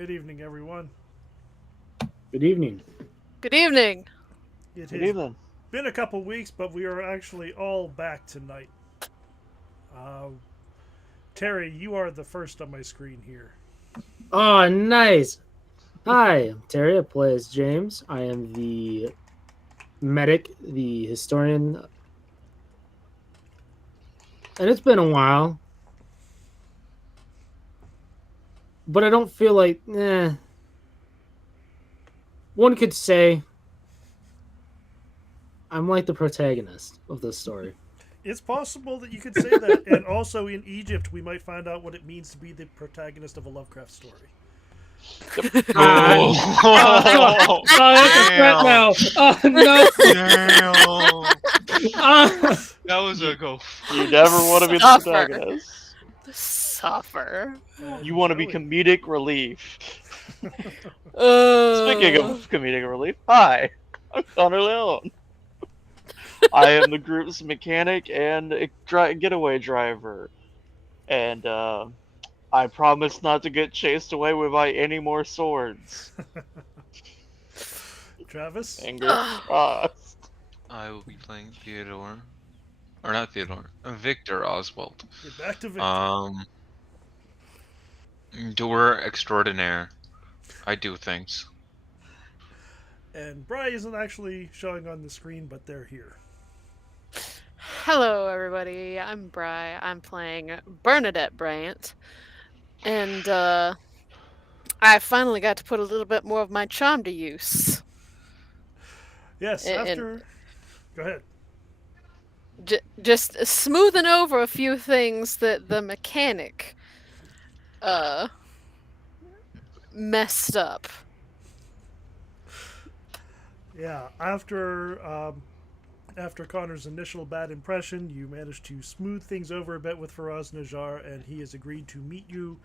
Good evening, everyone. Good evening. Good evening. It Good has evening. been a couple weeks, but we are actually all back tonight. Uh, Terry, you are the first on my screen here. Oh, nice. Hi, I'm Terry. I play as James. I am the medic, the historian, and it's been a while, but I don't feel like, one could say I'm like the protagonist of this story. It's possible that you could say that, and also in Egypt, we might find out what it means to be the protagonist of a Lovecraft story. Oh, Oh, that's a threat now. Oh, no. Damn. Ah. That was a go. you never want to be the Suffer. protagonist. Suffer. And You want to be Joey. comedic relief. Uh, Speaking of comedic relief, hi, I'm Connor Leon. I am the group's mechanic and a getaway driver, and I promise not to get chased away by any more swords. Travis? Fingers crossed. I will be playing Theodore. Or not Theodore. Victor Oswald. Get back to Victor. Doer extraordinaire. I do things. And Bry isn't actually showing on the screen, but they're here. Hello, everybody. I'm Bry. I'm playing Bernadette Bryant. And, I finally got to put a little bit more of my charm to use. Yes, And- after... Go ahead. Just smoothing over a few things that the mechanic, messed up. Yeah, after Connor's initial bad impression, you managed to smooth things over a bit with Faraz Najjar, and he has agreed to meet you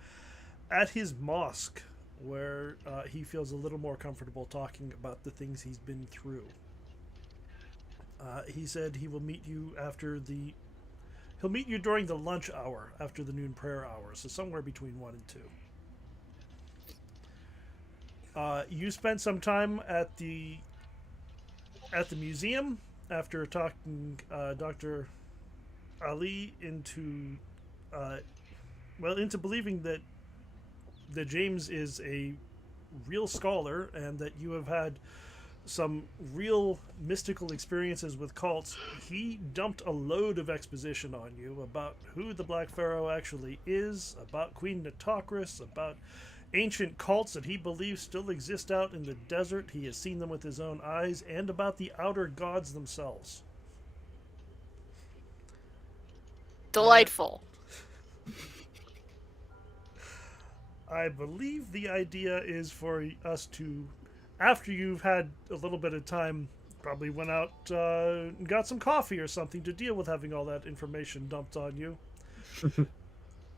at his mosque, where he feels a little more comfortable talking about the things he's been through. He said he will meet you he'll meet you during the lunch hour after the noon prayer hour, so somewhere between 1 and 2. You spent some time at the museum after talking Dr. Ali into believing that James is a real scholar and that you have had some real mystical experiences with cults. He dumped a load of exposition on you about who the Black Pharaoh actually is, about Queen Nitocris, about ancient cults that he believes still exist out in the desert. He has seen them with his own eyes, and about the outer gods themselves. Delightful. I believe the idea is for us to, after you've had a little bit of time, probably went out and got some coffee or something to deal with having all that information dumped on you.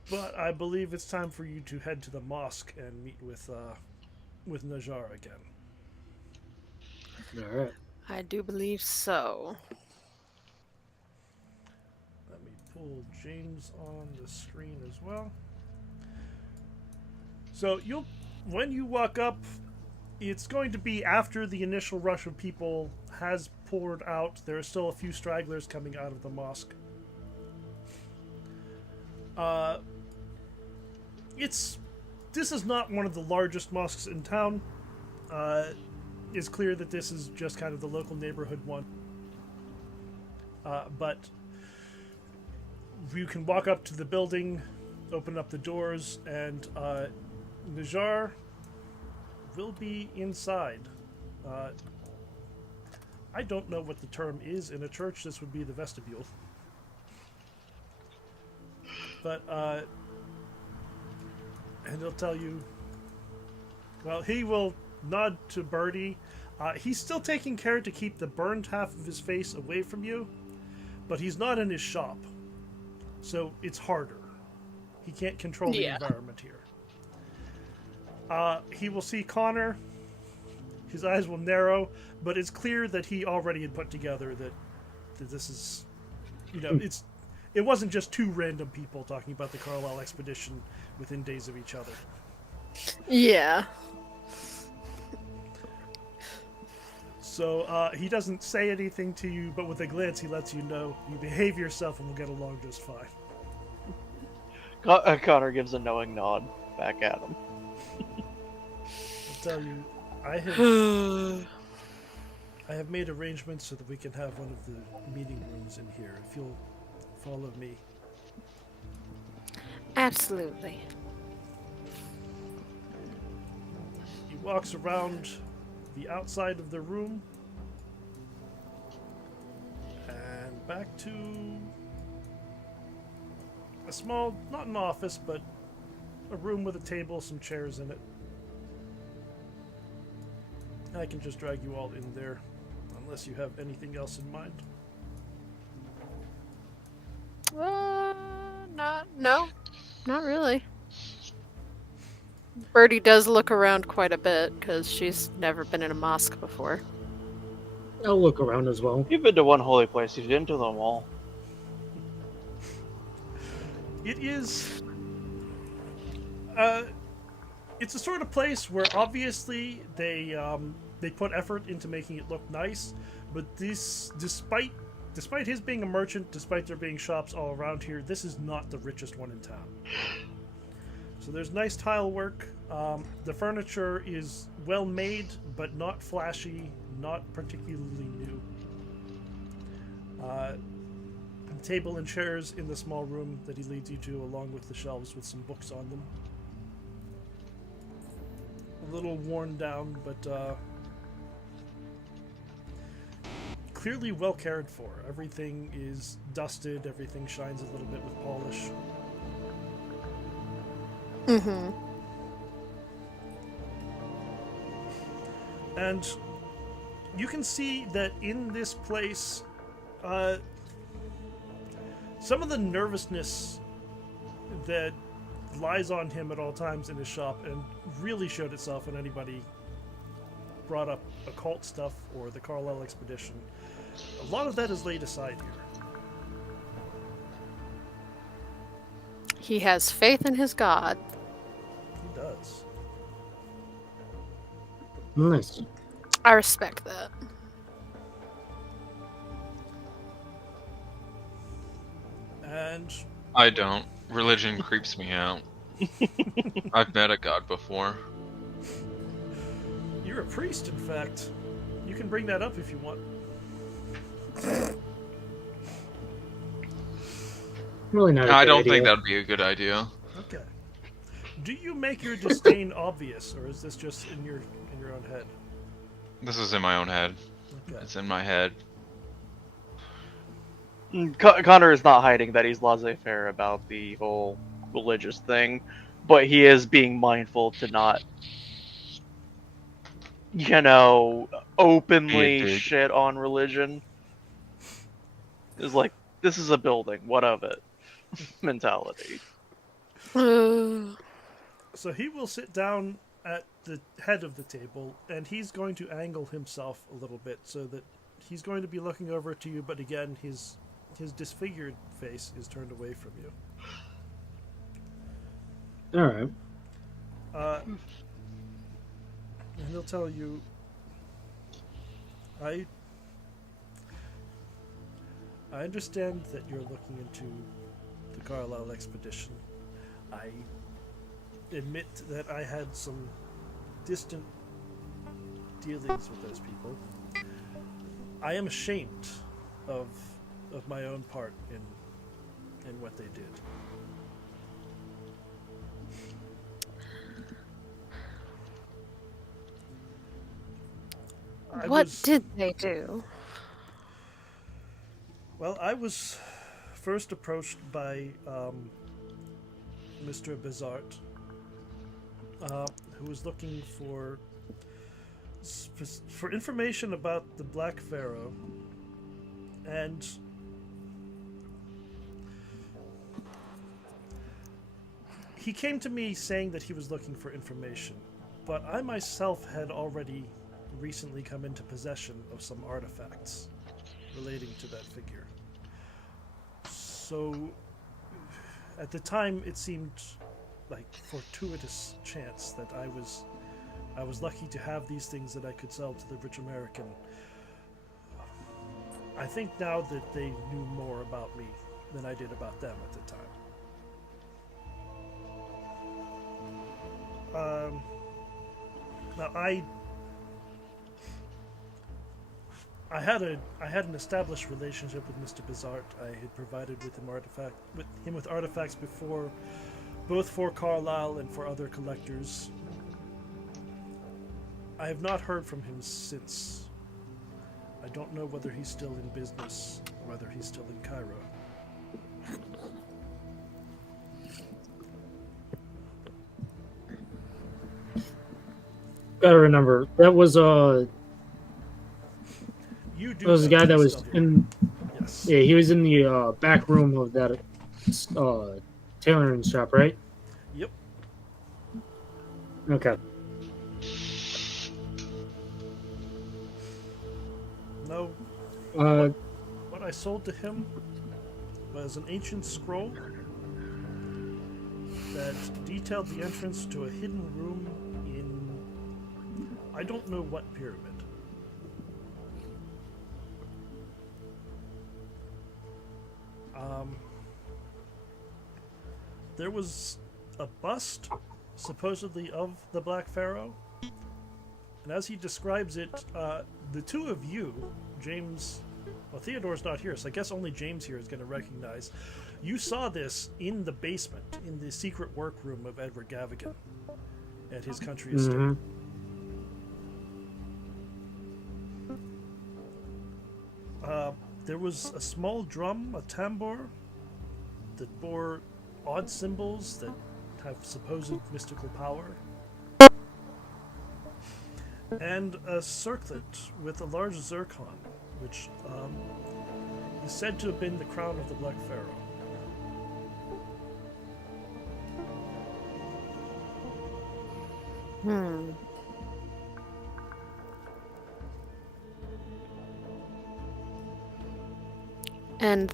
But I believe it's time for you to head to the mosque and meet with Najjar again. All right. I do believe so. Let me pull James on the screen as well. So when you walk up, it's going to be after the initial rush of people has poured out. There are still a few stragglers coming out of the mosque. This is not one of the largest mosques in town. It's clear that this is just kind of the local neighborhood one. But you can walk up to the building, open up the doors, and Najjar will be inside. I don't know what the term is in a church. This would be the vestibule. But, and he'll tell you, well, he will nod to Birdie. He's still taking care to keep the burned half of his face away from you, but he's not in his shop. So it's harder. He can't control the environment here. He will see Connor. His eyes will narrow, but it's clear that he already had put together that this is, it wasn't just two random people talking about the Carlisle expedition within days of each other. Yeah. So he doesn't say anything to you, but with a glance he lets you know you behave yourself and we'll get along just fine. Connor gives a knowing nod back at him. I'll tell you, I have made arrangements so that we can have one of the meeting rooms in here, if you'll follow me. Absolutely. He walks around the outside of the room and back to a small, not an office, but a room with a table, some chairs in it. I can just drag you all in there, unless you have anything else in mind. Not really. Birdie does look around quite a bit because she's never been in a mosque before. I'll look around as well. You've been to one holy place, you've been to them all. It is. It's a sort of place where obviously they put effort into making it look nice, but this, despite his being a merchant, despite there being shops all around here, this is not the richest one in town. So there's nice tile work. The furniture is well made, but not flashy, not particularly new. Table and chairs in the small room that he leads you to, along with the shelves with some books on them. A little worn down, but clearly well cared for. Everything is dusted, everything shines a little bit with polish. Mm-hmm. And you can see that in this place, some of the nervousness that lies on him at all times in his shop and really showed itself when anybody brought up occult stuff or the Carlisle expedition, a lot of that is laid aside here. He has faith in his god. He does. Nice. I respect that. And I don't. Religion creeps me out. I've met a god before. you're a priest, in fact. You can bring that up if you want. Really not. I don't think that'd be a good idea. Okay. Do you make your disdain obvious, or is this just in your own head? This is in my own head. Okay. It's in my head. Connor is not hiding that he's laissez-faire about the whole religious thing, but he is being mindful to not, openly Dude. shit on religion. It's like, this is a building, what of it? Mentality. So he will sit down at the head of the table, and he's going to angle himself a little bit so that he's going to be looking over to you, but again, his disfigured face is turned away from you. All right. And he'll tell you, I understand that you're looking into the Carlisle expedition. I admit that I had some distant dealings with those people. I am ashamed of my own part in what they did. What did they do? Well, I was first approached by Mr. Bizart, who was looking for information about the Black Pharaoh, and he came to me saying that he was looking for information, but I myself had already recently come into possession of some artifacts relating to that figure. So, at the time, it seemed fortuitous chance that I was lucky to have these things that I could sell to the rich American. I think now that they knew more about me than I did about them at the time. Now I had an established relationship with Mr. Bizart. I had provided with him with artifacts before, both for Carlisle and for other collectors. I have not heard from him since. I don't know whether he's still in business, or whether he's still in Cairo. Gotta remember that was You do. There was a know guy that he's was still here. in. Yes. Yeah, he was in the back room of that tailoring shop, right? Yep. Okay. No. Uh, What I sold to him was an ancient scroll that detailed the entrance to a hidden room in I don't know what pyramid. There was a bust, supposedly of the Black Pharaoh, and as he describes it, the two of you, James, well, Theodore's not here, so I guess only James here is going to recognize. You saw this in the basement, in the secret workroom of Edward Gavigan at his country estate. mhm. There was a small drum, a tambour, that bore odd symbols that have supposed mystical power, and a circlet with a large zircon, which is said to have been the crown of the Black Pharaoh. Hmm. And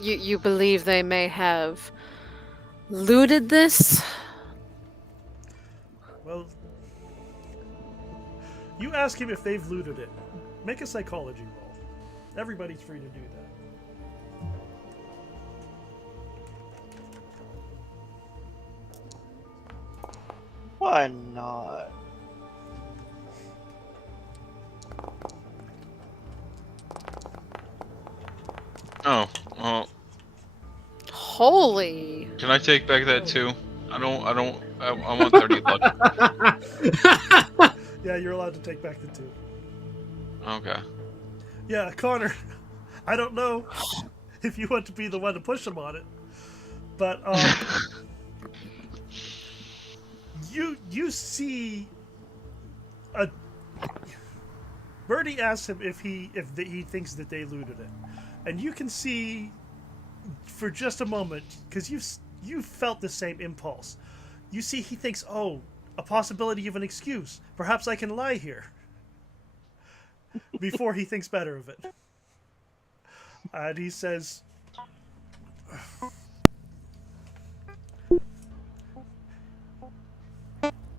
you believe they may have looted this? Well, you ask him if they've looted it. Make a psychology roll. Everybody's free to do that. Why not? Oh, well, Holy. can I take back that too? I want 30 luck. Yeah, you're allowed to take back the 2. Okay. Yeah, Connor, I don't know if you want to be the one to push him on it, but you see a Birdie asks him if he thinks that they looted it, and you can see for just a moment, because you felt the same impulse. You see he thinks, oh, a possibility of an excuse. Perhaps I can lie here. Before he thinks better of it. And he says,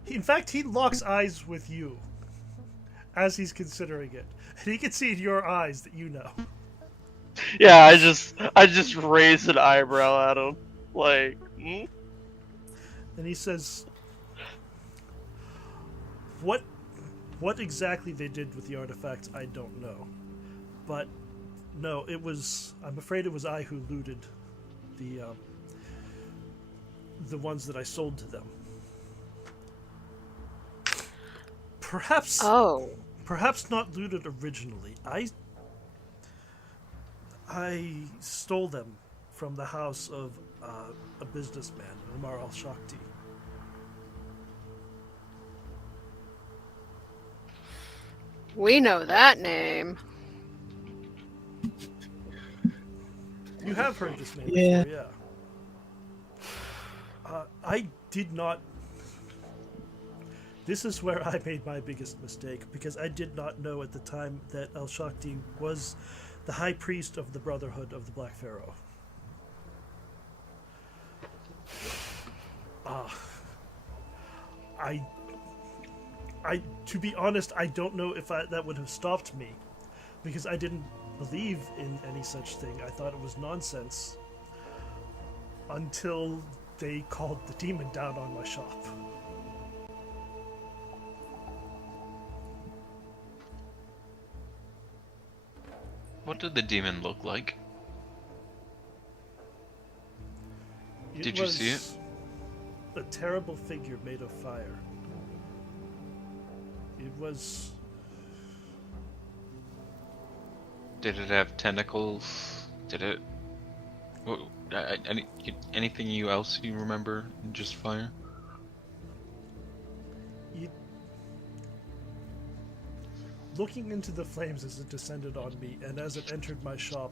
in fact, he locks eyes with you as he's considering it. And he can see in your eyes that you know. Yeah, I just raised an eyebrow at him. Like, hmm? And he says, what exactly they did with the artifacts, I don't know. But no, I'm afraid it was I who looted the ones that I sold to them. Perhaps not looted originally. I stole them from the house of a businessman, Umar al-Shakti. We know that name. You have heard this name Yeah. before, yeah. I did not... This is where I made my biggest mistake, because I did not know at the time that al-Shakti was the high priest of the Brotherhood of the Black Pharaoh. Uh, I, to be honest, I don't know if that would have stopped me, because I didn't believe in any such thing. I thought it was nonsense until they called the demon down on my shop. What did the demon look like? Did you see it? A terrible figure made of fire. It was. Did it have tentacles? Did it? Anything else you remember? Just fire? Looking into the flames as it descended on me, and as it entered my shop,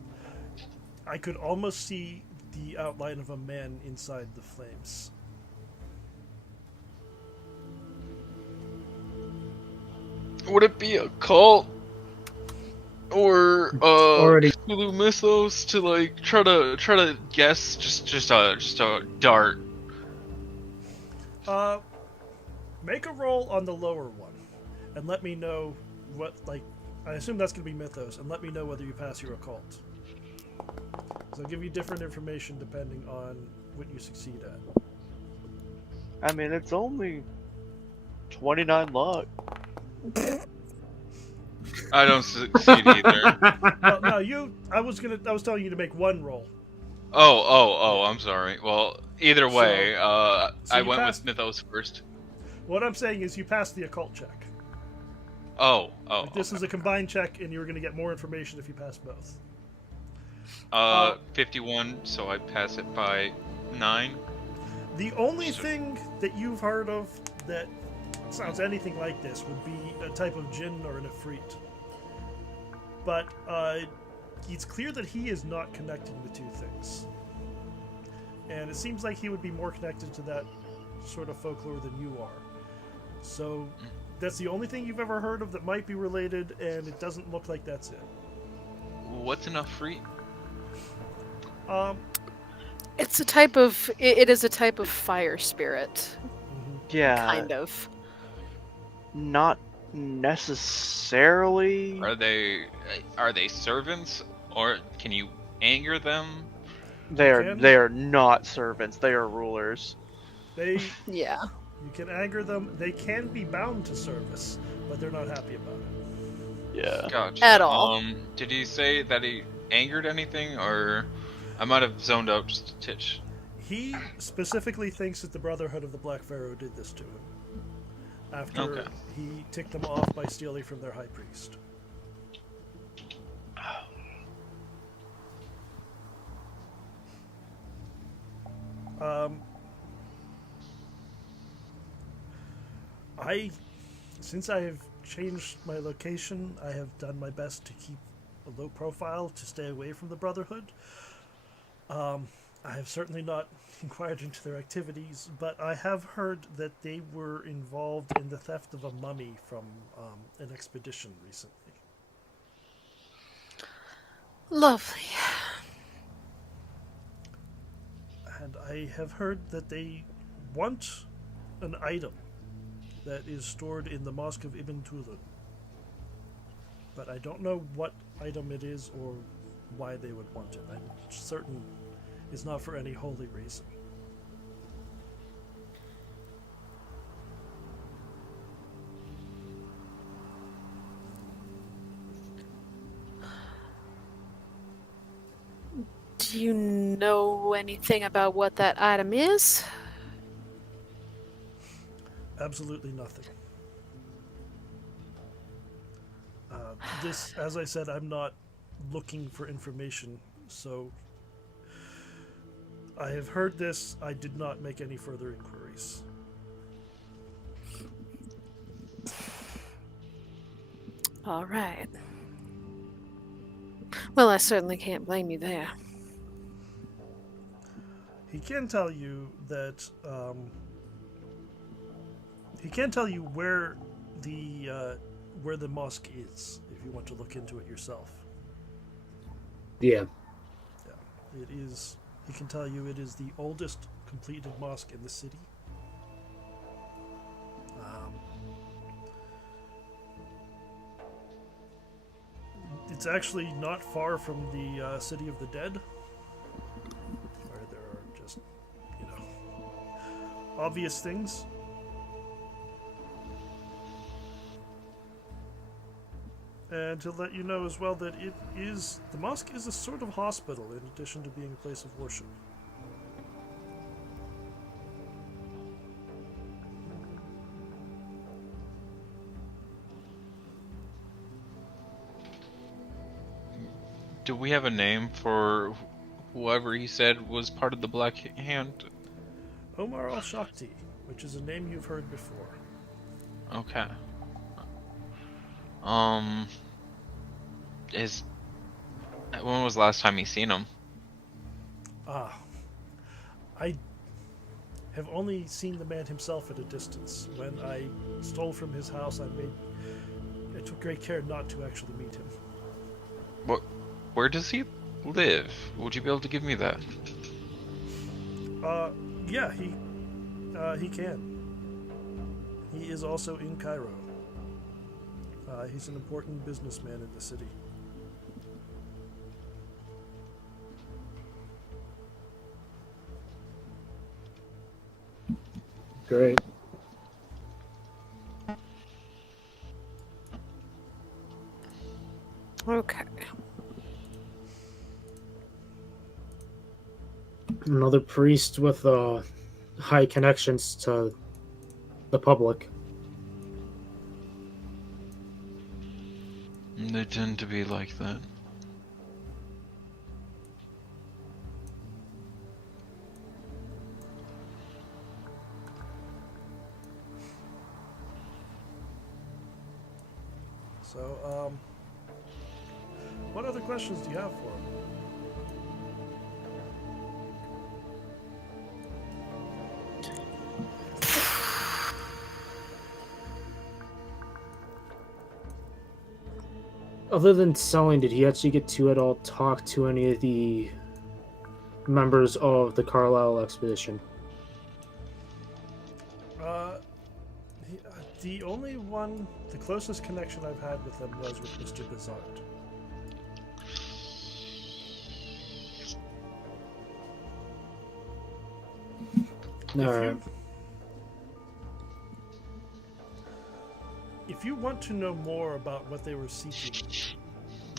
I could almost see the outline of a man inside the flames. Would it be a cult? Or Already. Cthulhu mythos to like try to guess just a dart. Make a roll on the lower one, and let me know what, like, I assume that's going to be mythos, and let me know whether you pass your occult. So I'll give you different information depending on what you succeed at. I mean, it's only 29 luck. I don't succeed either. Well, no, I was telling you to make one roll. Oh, I'm sorry. Well, either way, So I you went passed- with mythos first. What I'm saying is you passed the occult check. Oh. This is a combined check, and you're going to get more information if you pass both. 51, so I pass it by 9. The only thing that you've heard of that sounds anything like this would be a type of jinn or an ifrit. But it's clear that he is not connecting the two things. And it seems like he would be more connected to that sort of folklore than you are. So that's the only thing you've ever heard of that might be related, and it doesn't look like that's it. What's enough free? It's a type of. It is a type of fire spirit, Yeah, kind of. not necessarily. Are they servants, or can you anger them? They can. are not servants. They are rulers. You Yeah. can anger them. They can be bound to service, but they're not happy about it. Yeah. Gotcha. At all. Did he say that he angered anything, or I might have zoned out just a titch? He specifically thinks that the Brotherhood of the Black Pharaoh did this to him after he ticked them off by stealing from their high priest. Since I have changed my location, I have done my best to keep a low profile to stay away from the Brotherhood. I have certainly not inquired into their activities, but I have heard that they were involved in the theft of a mummy from an expedition recently. Lovely. And I have heard that they want an item that is stored in the Mosque of Ibn Tulun. But I don't know what item it is or why they would want it. I'm certain it's not for any holy reason. Do you know anything about what that item is? Absolutely nothing. This, as I said, I'm not looking for information, so I have heard this. I did not make any further inquiries. All right. Well, I certainly can't blame you there. He can tell you that he can tell you where the mosque is if you want to look into it yourself. Yeah. Yeah, it is. He can tell you it is the oldest completed mosque in the city. It's actually not far from the City of the Dead, where there are just, obvious things. And to let you know as well that the mosque is a sort of hospital in addition to being a place of worship. Do we have a name for whoever he said was part of the Black Hand? Omar al-Shakti, which is a name you've heard before. Okay. When was the last time you seen him? I have only seen the man himself at a distance. When I stole from his house, I took great care not to actually meet him. Where does he live? Would you be able to give me that? Yeah, he can. He is also in Cairo. He's an important businessman in the city. Great. Okay. Another priest with high connections to the public. They tend to be like that. So, what other questions do you have for him? Other than selling, did he actually get to at all talk to any of the members of the Carlisle expedition? The only one, the closest connection I've had with them was with Mr. Bizarre. Alright. If you want to know more about what they were seeking,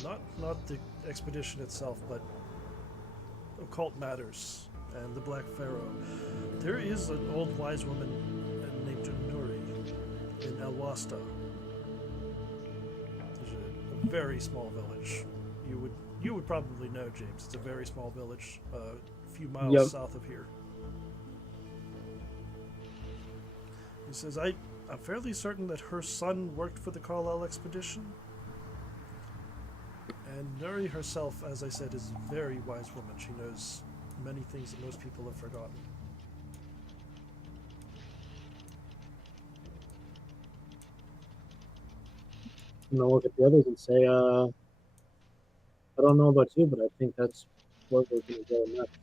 not the expedition itself, but occult matters and the Black Pharaoh, there is an old wise woman named Nuri in El Wasta. It's a very small village. You would probably know, James. It's a very small village, a few miles south of here. He says, I'm fairly certain that her son worked for the Carlisle expedition. And Nuri herself, as I said, is a very wise woman. She knows many things that most people have forgotten. I'm gonna look at the others and say, I don't know about you, but I think that's where we're gonna go next.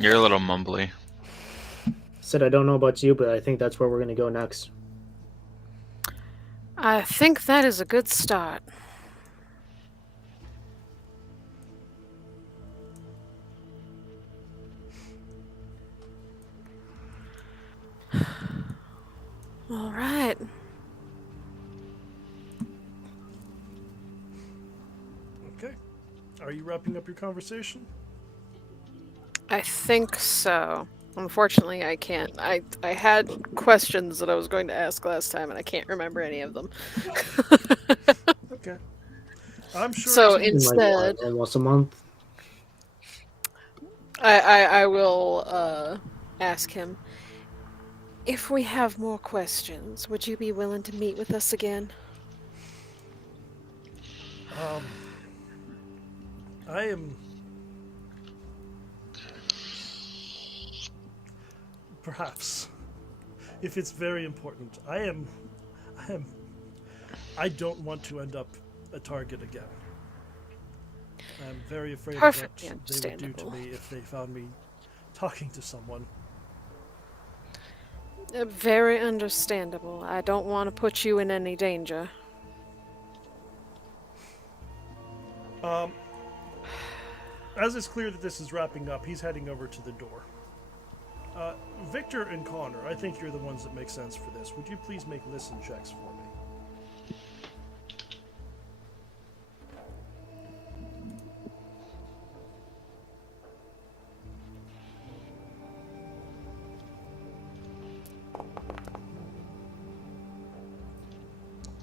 You're a little mumbly. Said I don't know about you, but I think that's where we're gonna go next. I think that is a good start. All right. Okay. Are you wrapping up your conversation? I think so. Unfortunately, I can't. I had questions that I was going to ask last time, and I can't remember any of them. Okay. I'm sure. So it's- instead, Almost a month. I will ask him, if we have more questions, would you be willing to meet with us again? I am. Perhaps. If it's very important. I don't want to end up a target again. I'm very afraid Perfectly of what they would do to understandable. me if they found me talking to someone. Very understandable. I don't want to put you in any danger. As it's clear that this is wrapping up, he's heading over to the door. Victor and Connor, I think you're the ones that make sense for this. Would you please make listen checks for me?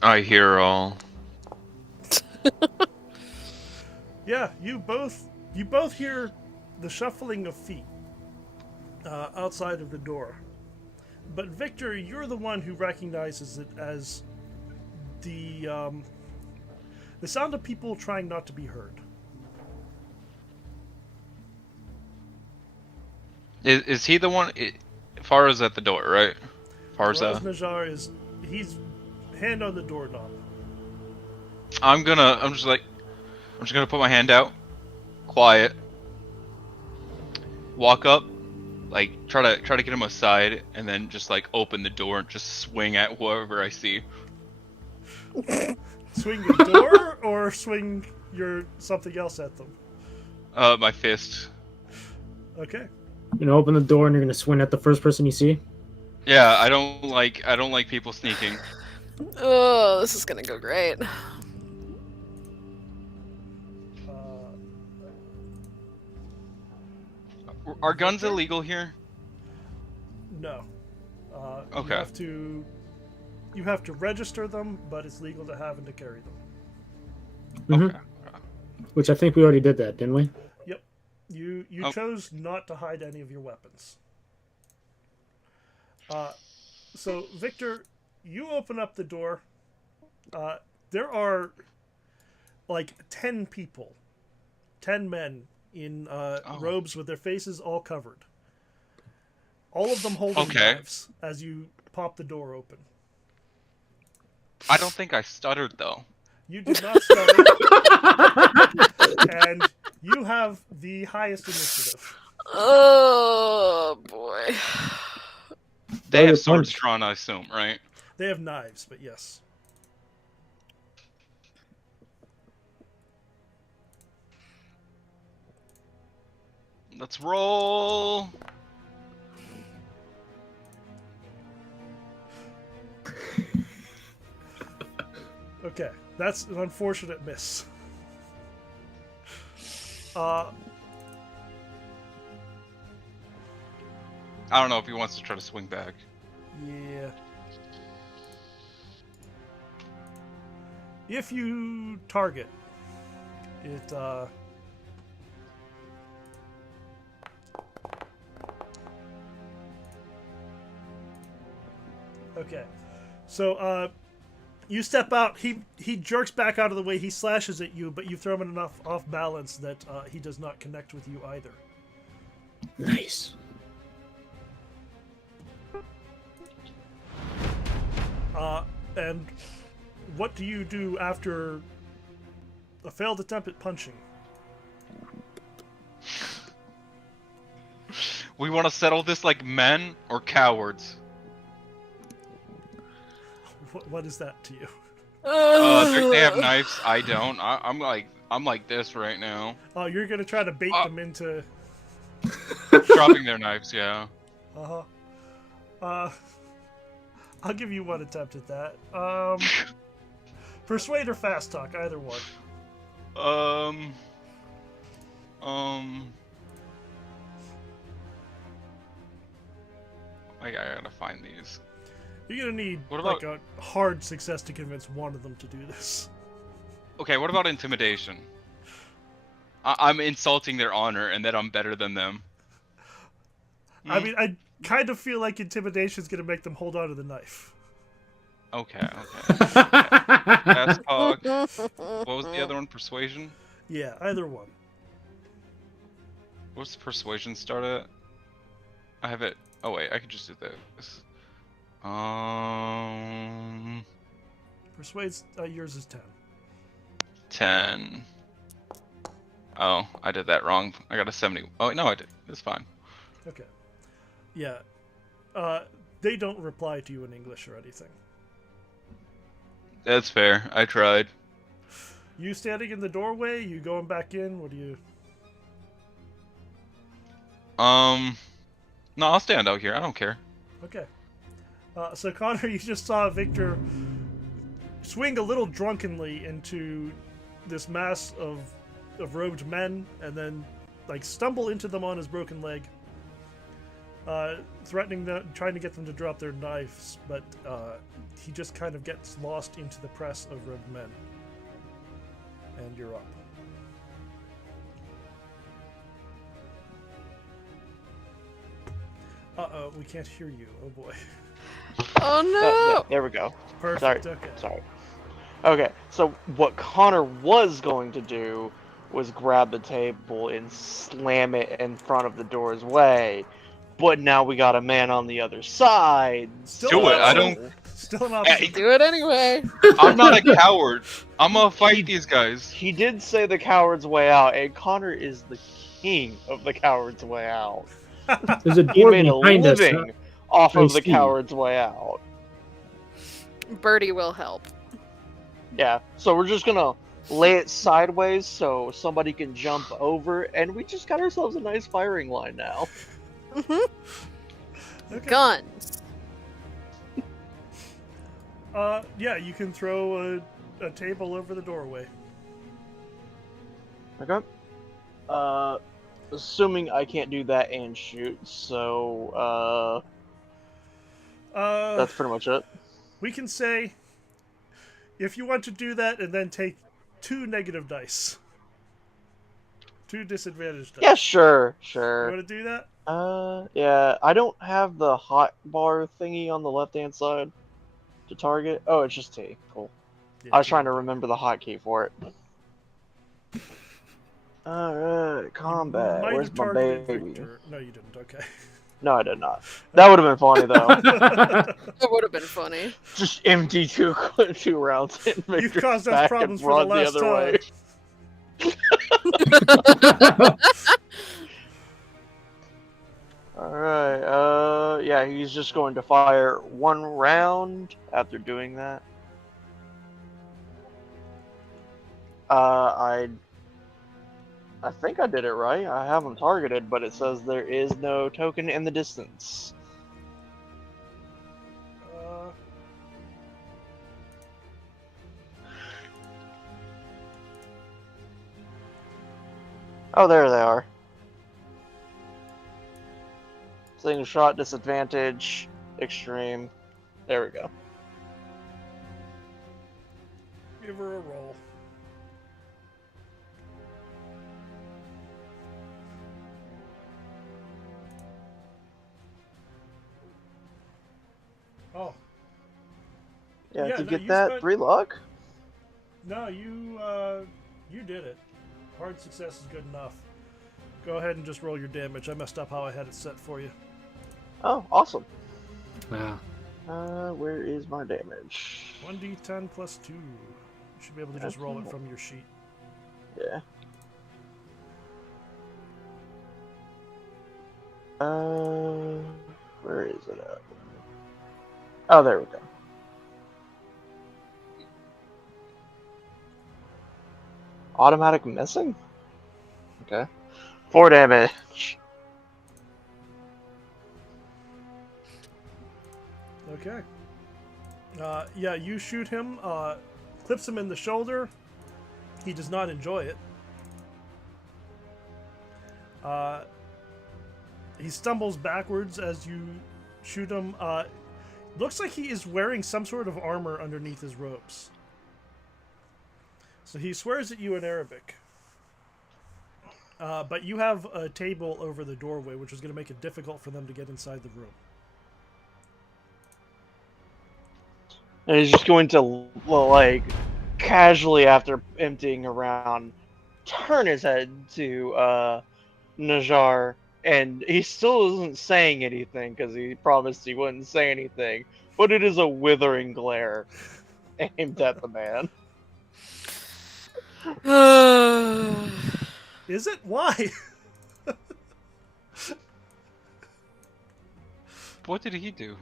I hear all. Yeah, you both hear the shuffling of feet outside of the door. But Victor, you're the one who recognizes it as the sound of people trying not to be heard. Is he the one? Farah's at the door, right? Faraz Farza. Najjar he's hand on the doorknob. I'm just gonna put my hand out, quiet, walk up, like try to get him aside, and then just like open the door and just swing at whoever I see. Swing the door or swing your something else at them? My fist. Okay. You're gonna open the door and you're gonna swing at the first person you see. Yeah, I don't like people sneaking. Oh, this is gonna go great. Are guns illegal here? No. Okay. You have to register them, but it's legal to have and to carry them. Mhm. Okay. Which I think we already did that, didn't we? Yep. You Oh. chose not to hide any of your weapons. So Victor, you open up the door. There are like 10 people, 10 men in robes with their faces all covered. All of them holding knives as you pop the door open. I don't think I stuttered though. You did not stutter, and you have the highest initiative. Oh boy. They have your swords punch. drawn, I assume, right? They have knives, but yes. Let's roll. Okay, that's an unfortunate miss. Uh, I don't know if he wants to try to swing back. yeah. If you target it, okay. So, you step out. He jerks back out of the way. He slashes at you, but you throw him enough off balance that he does not connect with you either. Nice. And what do you do after a failed attempt at punching? We want to settle this like men or cowards? What is that to you? They have knives. I don't. I'm like this right now. Oh, you're gonna try to bait them into. Dropping their knives, yeah. I'll give you one attempt at that. Persuade or fast talk, either one. I gotta find these. You're gonna need What about- like a hard success to convince one of them to do this. Okay, what about intimidation? I'm insulting their honor and that I'm better than them. I mean, I kind of feel like intimidation is gonna make them hold on to the knife. Okay. Fast talk. What was the other one? Persuasion? Yeah, either one. What's persuasion start at? I have it. Oh wait, I could just do this. Persuades. Yours is 10. 10. Oh, I did that wrong. I got a 70. Oh no, I did. It's fine. Okay. Yeah. they don't reply to you in English or anything. That's fair. I tried. You standing in the doorway? You going back in? What do you? No, I'll stand out here. I don't care. Okay. So Connor, you just saw Victor swing a little drunkenly into this mass of robed men, and then like stumble into them on his broken leg, threatening them, trying to get them to drop their knives, but he just kind of gets lost into the press of robed men. And you're up. Uh-oh, we can't hear you. Oh boy. Oh no! There we go. Perfect. Sorry. Okay. Sorry. Okay, so what Connor was going to do was grab the table and slam it in front of the door's way, but now we got a man on the other side. Do it. I don't. Still an option. Do it anyway. I'm not a coward. I'm gonna fight these guys. He did say the coward's way out, and Connor is the king of the coward's way out. There's a He door made a behind us. living off I of the see. coward's way out. Birdie will help. Yeah, so we're just gonna lay it sideways so somebody can jump over, and we just got ourselves a nice firing line now. Mhm. Okay. Guns. Yeah, you can throw a table over the doorway. Okay. Assuming I can't do that and shoot, so that's pretty much it. We can say, if you want to do that, and then take 2 negative dice. 2 disadvantaged dice. Yeah, sure. You want to do that? Yeah, I don't have the hot bar thingy on the left-hand side to target. Oh, it's just T. Cool. Yeah, I was trying to remember the hotkey for it. Alright, You combat. might Where's have my targeted baby? Victor. No, you didn't. Okay. No, I did not. That would have been funny, though. That would have been funny. Just empty two rounds in You've Victor's caused us back problems and for the run last other way. time. Alright, yeah, he's just going to fire 1 round after doing that. I think I did it right. I have him targeted, but it says there is no token in the distance. Oh, there they are. Single shot, disadvantage, extreme. There we go. Give her a roll. Oh. Yeah, Yeah, to no, get you that spent- 3 luck. No, you did it. Hard success is good enough. Go ahead and just roll your damage. I messed up how I had it set for you. Oh, awesome. Wow. Where is my damage? 1d10 plus 2. You should be able to just roll it from your sheet. Yeah. Where is it at? Oh, there we go. Automatic missing? Okay. 4 damage. Okay. Yeah, you shoot him, clips him in the shoulder. He does not enjoy it. He stumbles backwards as you shoot him. Looks like he is wearing some sort of armor underneath his robes. So he swears at you in Arabic. But you have a table over the doorway, which is going to make it difficult for them to get inside the room. And he's just going to, like, casually, after emptying around, turn his head to Najar, and he still isn't saying anything because he promised he wouldn't say anything. But it is a withering glare aimed at the man. Is it? Why? What did he do?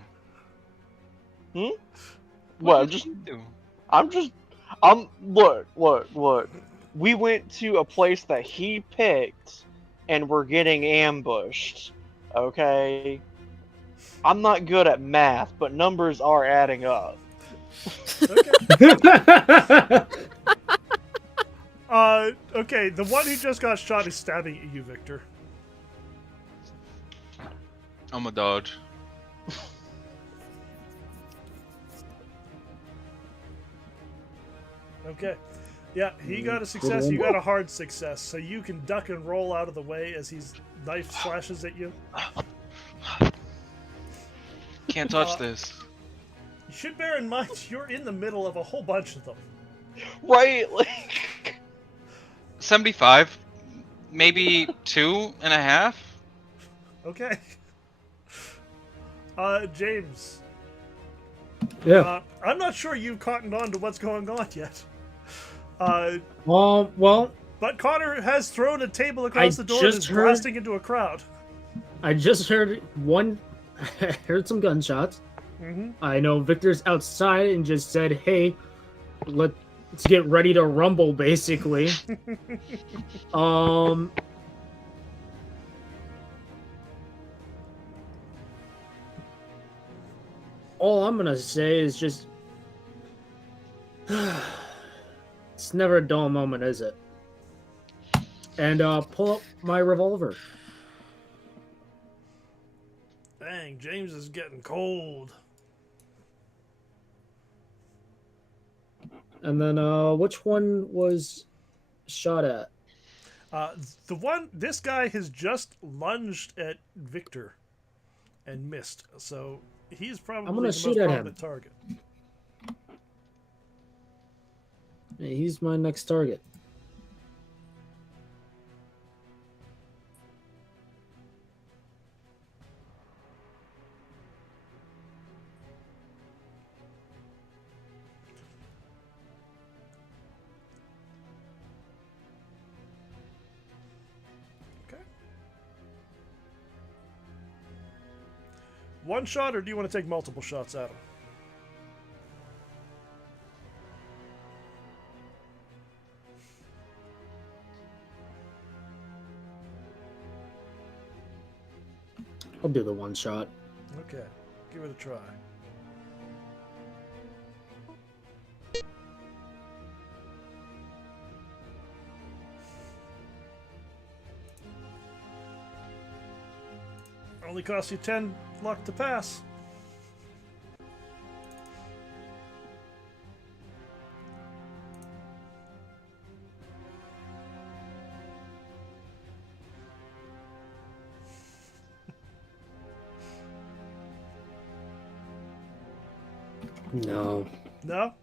What? What did you do? Look. We went to a place that he picked, and we're getting ambushed. Okay? I'm not good at math, but numbers are adding up. Okay. Okay, the one who just got shot is stabbing at you, Victor. I'm a dodge. Okay. Yeah, he got a success, you got a hard success, so you can duck and roll out of the way as his knife slashes at you. Can't touch this. You should bear in mind, you're in the middle of a whole bunch of them. Right? Like... 75, maybe 2.5. Okay. James. Yeah. I'm not sure you've cottoned on to what's going on yet. Well, But Connor has thrown a table across the door and is blasting into a crowd. I just heard I heard some gunshots. Mm-hmm. I know Victor's outside and just said, "Hey, let's get ready to rumble," basically. All I'm gonna say is just, it's never a dull moment, is it? And pull up my revolver. Dang, James is getting cold. And then, which one was shot at? This guy has just lunged at Victor and missed, so he's probably I'm the gonna most shoot at him. prominent target. Yeah, he's my next target. Okay. One shot, or do you want to take multiple shots at him? I'll do the one shot. Okay, give it a try. Only costs you 10 luck to pass. No. No?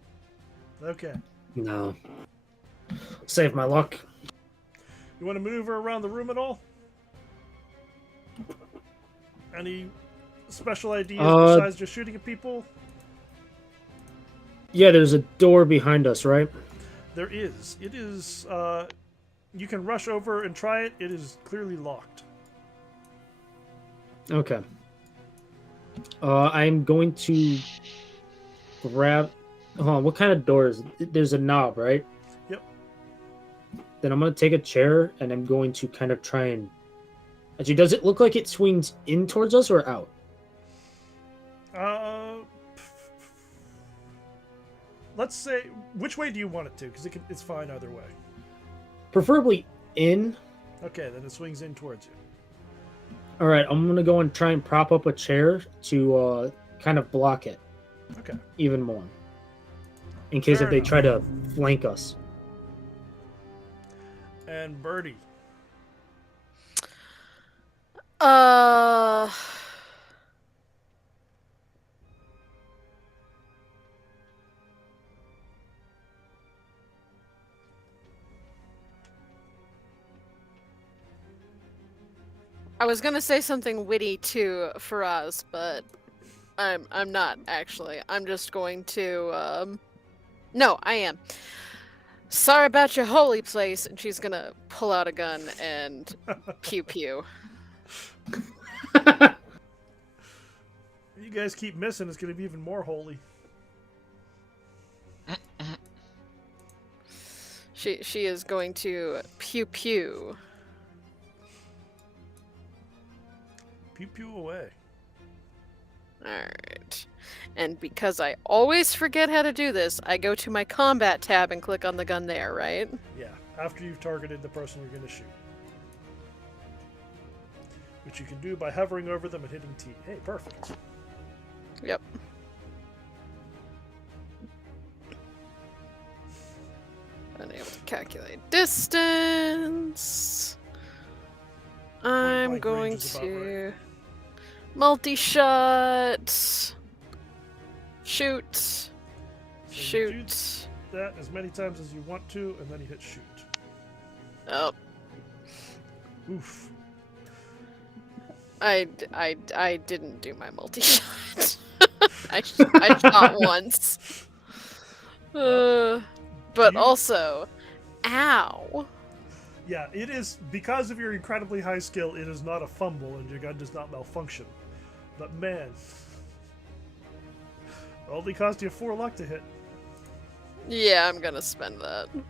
Okay. No. Save my luck. You want to maneuver around the room at all? Any special ideas besides just shooting at people? Yeah, there's a door behind us, right? There is. It is, you can rush over and try it. It is clearly locked. Okay. I'm going to grab... Hold on, what kind of door is it? There's a knob, right? Yep. Then I'm going to take a chair, and I'm going to kind of try and... Actually, does it look like it swings in towards us or out? Let's say, which way do you want it to? Because it's fine either way. Preferably in. Okay, then it swings in towards you. All right, I'm going to go and try and prop up a chair to kind of block it. Okay. Even more. In case Fair if they enough. try to flank us. And Birdie. I was gonna say something witty to Faraz, but I'm not actually. I'm just going to no, I am. Sorry about your holy place, and she's gonna pull out a gun and pew pew. you guys keep missing, it's going to be even more holy. She is going to pew pew. Pew pew away. Alright. And because I always forget how to do this, I go to my combat tab and click on the gun there, right? Yeah, after you've targeted the person you're going to shoot. Which you can do by hovering over them and hitting T. Hey, perfect. Yep. Unable to calculate distance. I'm blank going range is about to multi-shot. Shoot. So you Shoot. do that as many times as you want to, and then you hit shoot. Oh, Oof. I didn't do my multi-shot. I shot once. But You- also, ow. Yeah, it is, because of your incredibly high skill, it is not a fumble and your gun does not malfunction. But man, it only cost you 4 luck to hit. Yeah, I'm gonna spend that. You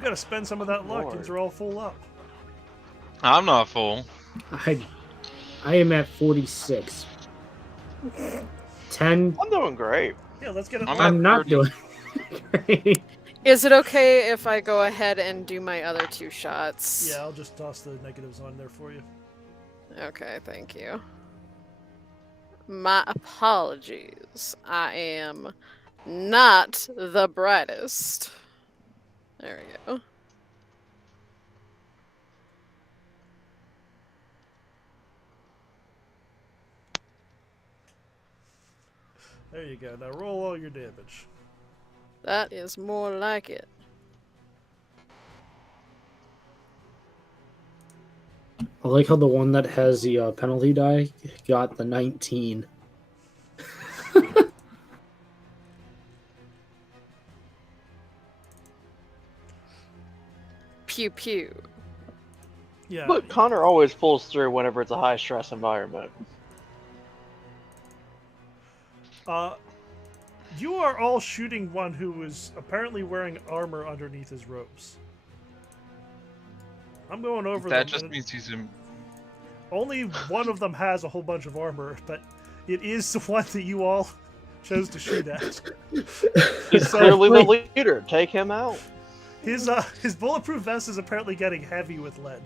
gotta spend some of that luck Lord. and they're all full up. I'm not full. I am at 46. 10. I'm doing great. Yeah, let's get it. I'm all- I'm not 30. doing great. Is it okay if I go ahead and do my other 2 shots? Yeah, I'll just toss the negatives on there for you. Okay, thank you. My apologies. I am not the brightest. There we go. There you go. Now roll all your damage. That is more like it. I like how the one that has the penalty die got the 19. Pew pew. Yeah. But Connor always pulls through whenever it's a high stress environment. You are all shooting one who is apparently wearing armor underneath his robes. I'm going over That them. just and means he's in. only one of them has a whole bunch of armor, but it is the one that you all chose to shoot at. He's So, clearly the wait. leader. Take him out. His bulletproof vest is apparently getting heavy with lead.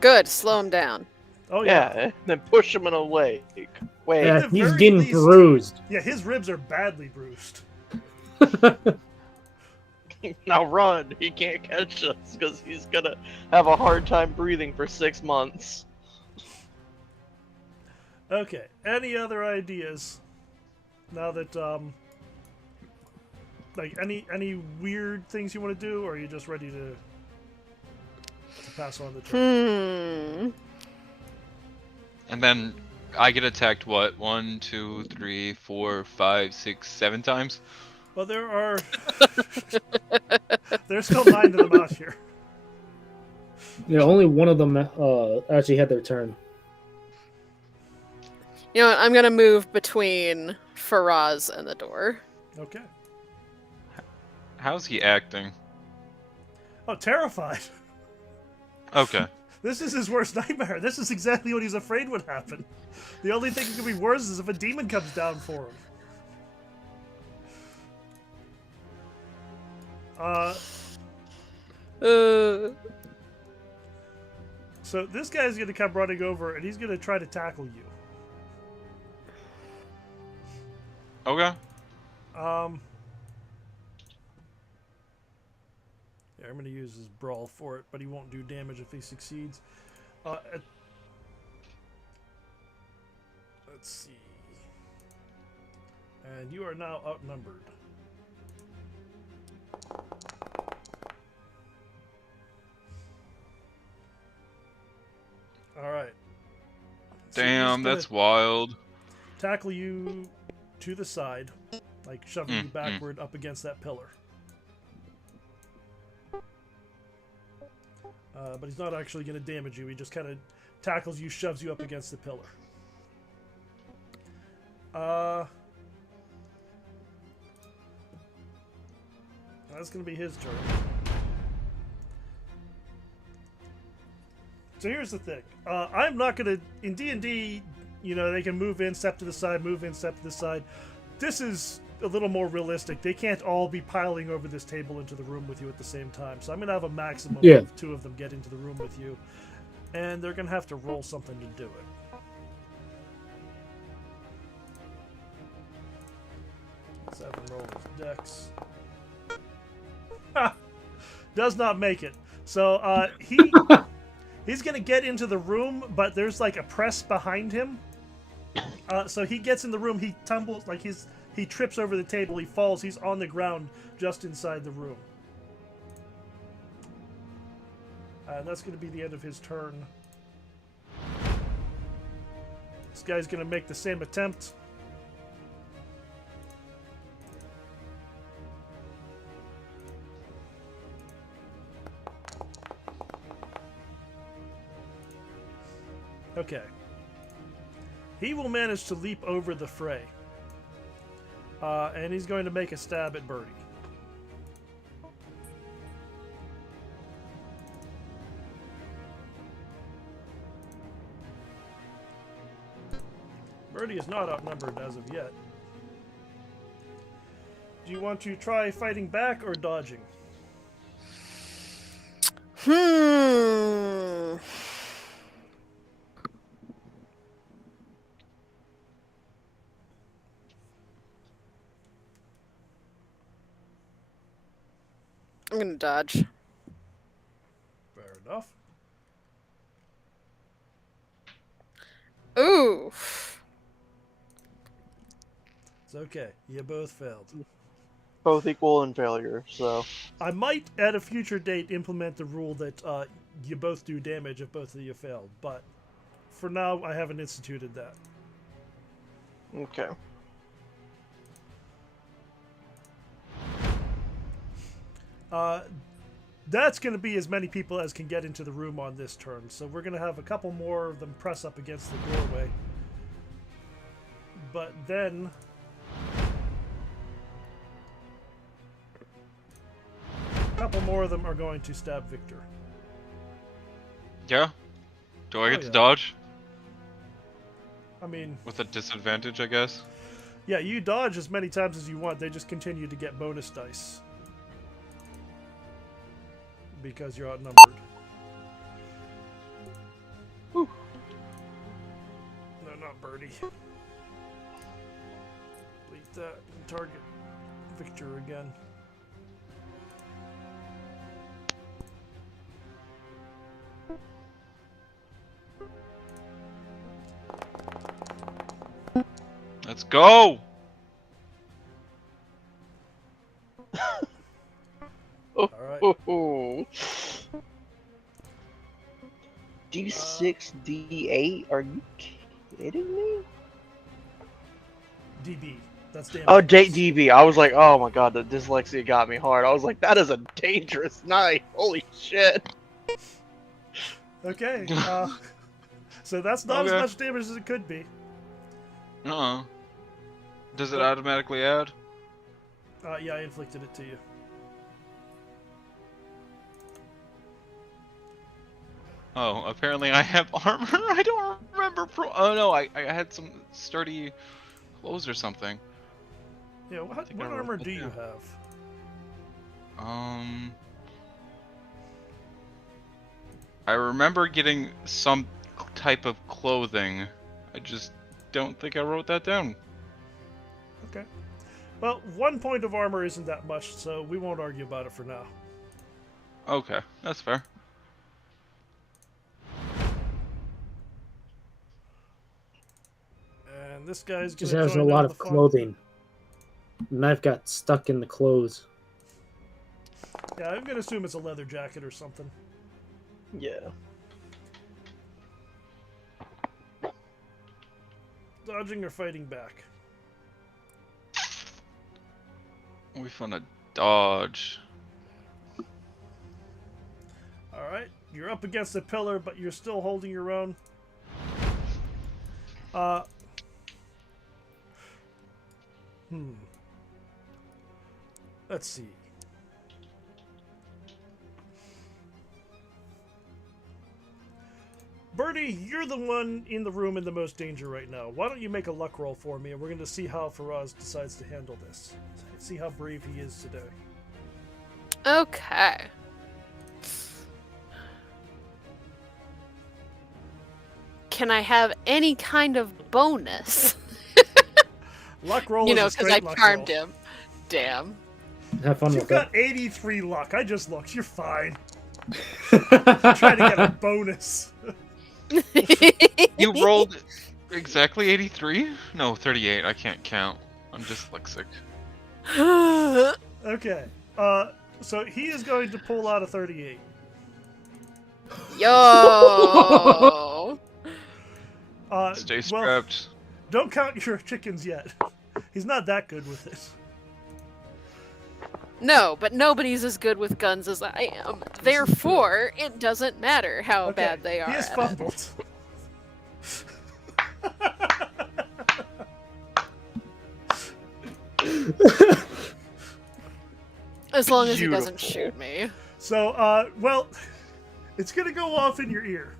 Good, slow him down. Oh Yeah, yeah. and then push him in a lake. Wait, Yeah, the he's very getting least- bruised. Yeah, his ribs are badly bruised. now run. He can't catch us because he's gonna have a hard time breathing for 6 months. Okay. Any other ideas? Now that like any weird things you want to do, or are you just ready to pass on the turn? And then I get attacked, what? 1, 2, 3, 4, 5, 6, 7 times? Well, there's still 9 of them out here. Yeah, only one of them actually had their turn. You know what? I'm gonna move between Faraz and the door. Okay. How's he acting? Oh, terrified. Okay. This is his worst nightmare. This is exactly what he's afraid would happen. The only thing that could be worse is if a demon comes down for him. So this guy's going to come running over, and he's going to try to tackle you. Okay. Yeah, I'm going to use his brawl for it, but he won't do damage if he succeeds. Let's see. And you are now outnumbered. All right. So he's Damn, gonna that's wild. tackle you to the side, like shoving you backward up against that pillar. But he's not actually going to damage you. He just kind of tackles you, shoves you up against the pillar. That's going to be his turn. So here's the thing. I'm not going to... In D&D, you know, they can move in, step to the side, move in, step to the side. This is a little more realistic. They can't all be piling over this table into the room with you at the same time. So I'm going to have a maximum of 2 of them get into the room with you. And they're going to have to roll something to do it. Let's have him roll his dex. Ha! Does not make it. So he's going to get into the room, but there's like a press behind him. So he gets in the room, he tumbles, like he trips over the table, he falls, he's on the ground just inside the room. And that's going to be the end of his turn. This guy's going to make the same attempt. Okay. He will manage to leap over the fray. And he's going to make a stab at Birdie. Birdie is not outnumbered as of yet. Do you want to try fighting back or dodging? I'm gonna dodge. Fair enough. Ooh. It's okay. You both failed. Both equal in failure, so... I might, at a future date, implement the rule that you both do damage if both of you failed, but for now, I haven't instituted that. Okay. That's going to be as many people as can get into the room on this turn, so we're going to have a couple more of them press up against the doorway. But then... a couple more of them are going to stab Victor. Yeah? Do I get to yeah. dodge? I mean... With a disadvantage, I guess? Yeah, you dodge as many times as you want, they just continue to get bonus dice. Because you're outnumbered. Whew. No, not Birdie. Delete that and target Victor again. Let's go! Alright. Oh. D6, D8? Are you kidding me? DB. That's damage. Oh, DB. I was like, oh my god, the dyslexia got me hard. I was like, that is a dangerous knife. Holy shit. Okay. So that's not Okay. as much damage as it could be. Does it automatically add? Yeah, I inflicted it to you. Oh, apparently I have armor. I don't remember. Oh no, I had some sturdy clothes or something. Yeah, what think I wrote armor that do you down. have? I remember getting some type of clothing. I just don't think I wrote that down. Okay. Well, 1 point of armor isn't that much, so we won't argue about it for now. Okay, that's fair. And this guy's Just gonna has a join lot in of the fun. clothing. The knife got stuck in the clothes. Yeah, I'm gonna assume it's a leather jacket or something. Yeah. Dodging or fighting back? We found a dodge. Alright. You're up against the pillar, but you're still holding your own. Let's see. Bertie, you're the one in the room in the most danger right now. Why don't you make a luck roll for me, and we're going to see how Faraz decides to handle this. See how brave he is today. Okay. Can I have any kind of bonus? Luck roll You is know, a because straight I luck charmed roll. him. Damn. Have fun You've with got 83 luck. I just looked. You're fine. I'm trying to get a bonus. You rolled exactly 83? No, 38. I can't count. I'm dyslexic. Okay. So he is going to pull out a 38. Yo. Stay Well, strapped. don't count your chickens yet. He's not that good with it. No, but nobody's as good with guns as I am. Therefore, it doesn't matter how Okay. bad they are. He has at it. fumbled. As long as he doesn't Beautiful. shoot me. So, well, it's gonna go off in your ear.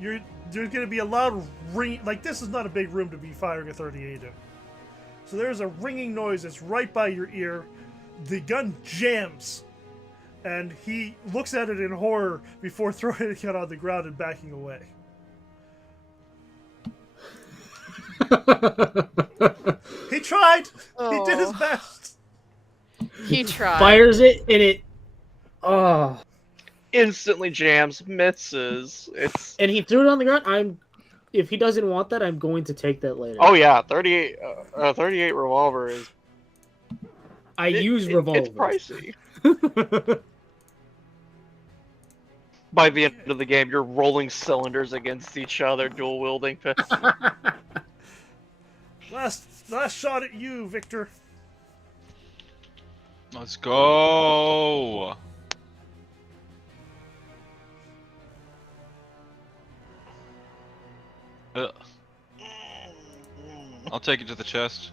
There's gonna be a loud ring. Like, this is not a big room to be firing a 38 in. So there's a ringing noise that's right by your ear. The gun jams, and he looks at it in horror before throwing it on the ground and backing away. He tried. He did his Oh. best. He tried. Fires it and it. Oh. Instantly jams, misses. It's And he threw it on the ground. If he doesn't want that, I'm going to take that later. oh yeah, 38. 38 revolver is. I use revolvers. It's pricey. By the end of the game, you're rolling cylinders against each other, dual wielding. Last shot at you, Victor. Let's go. Ugh. I'll take it to the chest.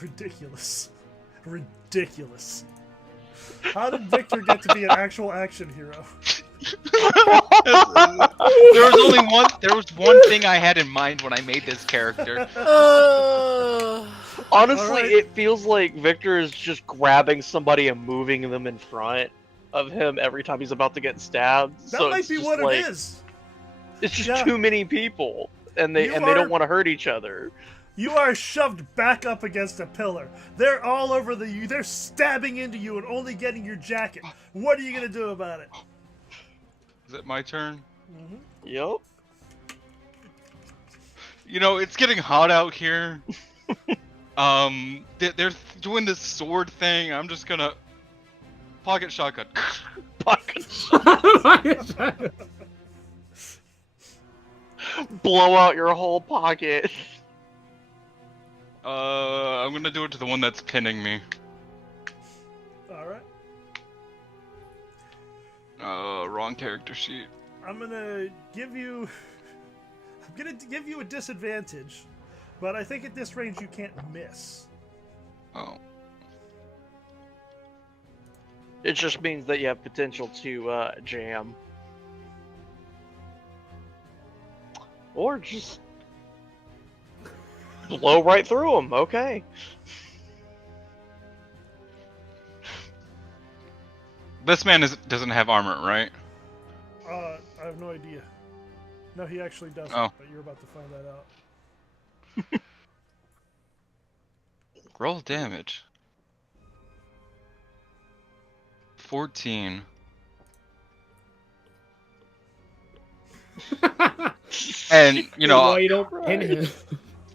Ridiculous. Ridiculous. How did Victor get to be an actual action hero? There was one thing I had in mind when I made this character. Honestly, Alright. it feels like Victor is just grabbing somebody and moving them in front of him every time he's about to get stabbed. That so might it's be just what like, it is. It's just Yeah. too many people, and they You they are- don't want to hurt each other. You are shoved back up against a pillar. They're all over you. They're stabbing into you and only getting your jacket. What are you gonna do about it? Is it my turn? Yep. You know, it's getting hot out here. They're doing this sword thing. I'm just gonna pocket shotgun. Blow out your whole pocket. I'm gonna do it to the one that's pinning me. All right. Wrong character sheet. I'm gonna give you. I'm gonna give you a disadvantage, but I think at this range you can't miss. Oh. It just means that you have potential to jam. Or just blow right through them. Okay. This man doesn't have armor, right? I have no idea. No, he actually doesn't, Oh. but you're about to find that out. Roll damage. 14. And, you know, Why you don't pin him?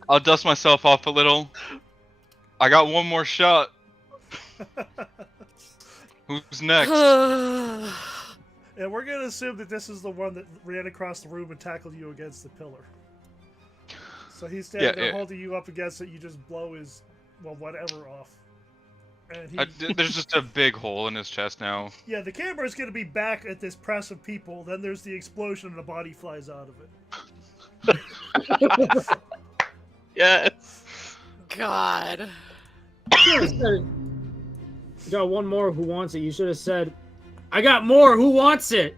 I'll dust myself off a little. I got one more shot. Who's next? And we're gonna assume that this is the one that ran across the room and tackled you against the pillar. So he's standing there Yeah. holding you up against it. You just blow his, well, whatever off. And he, There's just a big hole in his chest now. yeah, the camera is going to be back at this press of people. Then there's the explosion and a body flies out of it. Yes. God. You should have said, "You got one more. Who wants it?" You should have said, "I got more. Who wants it?"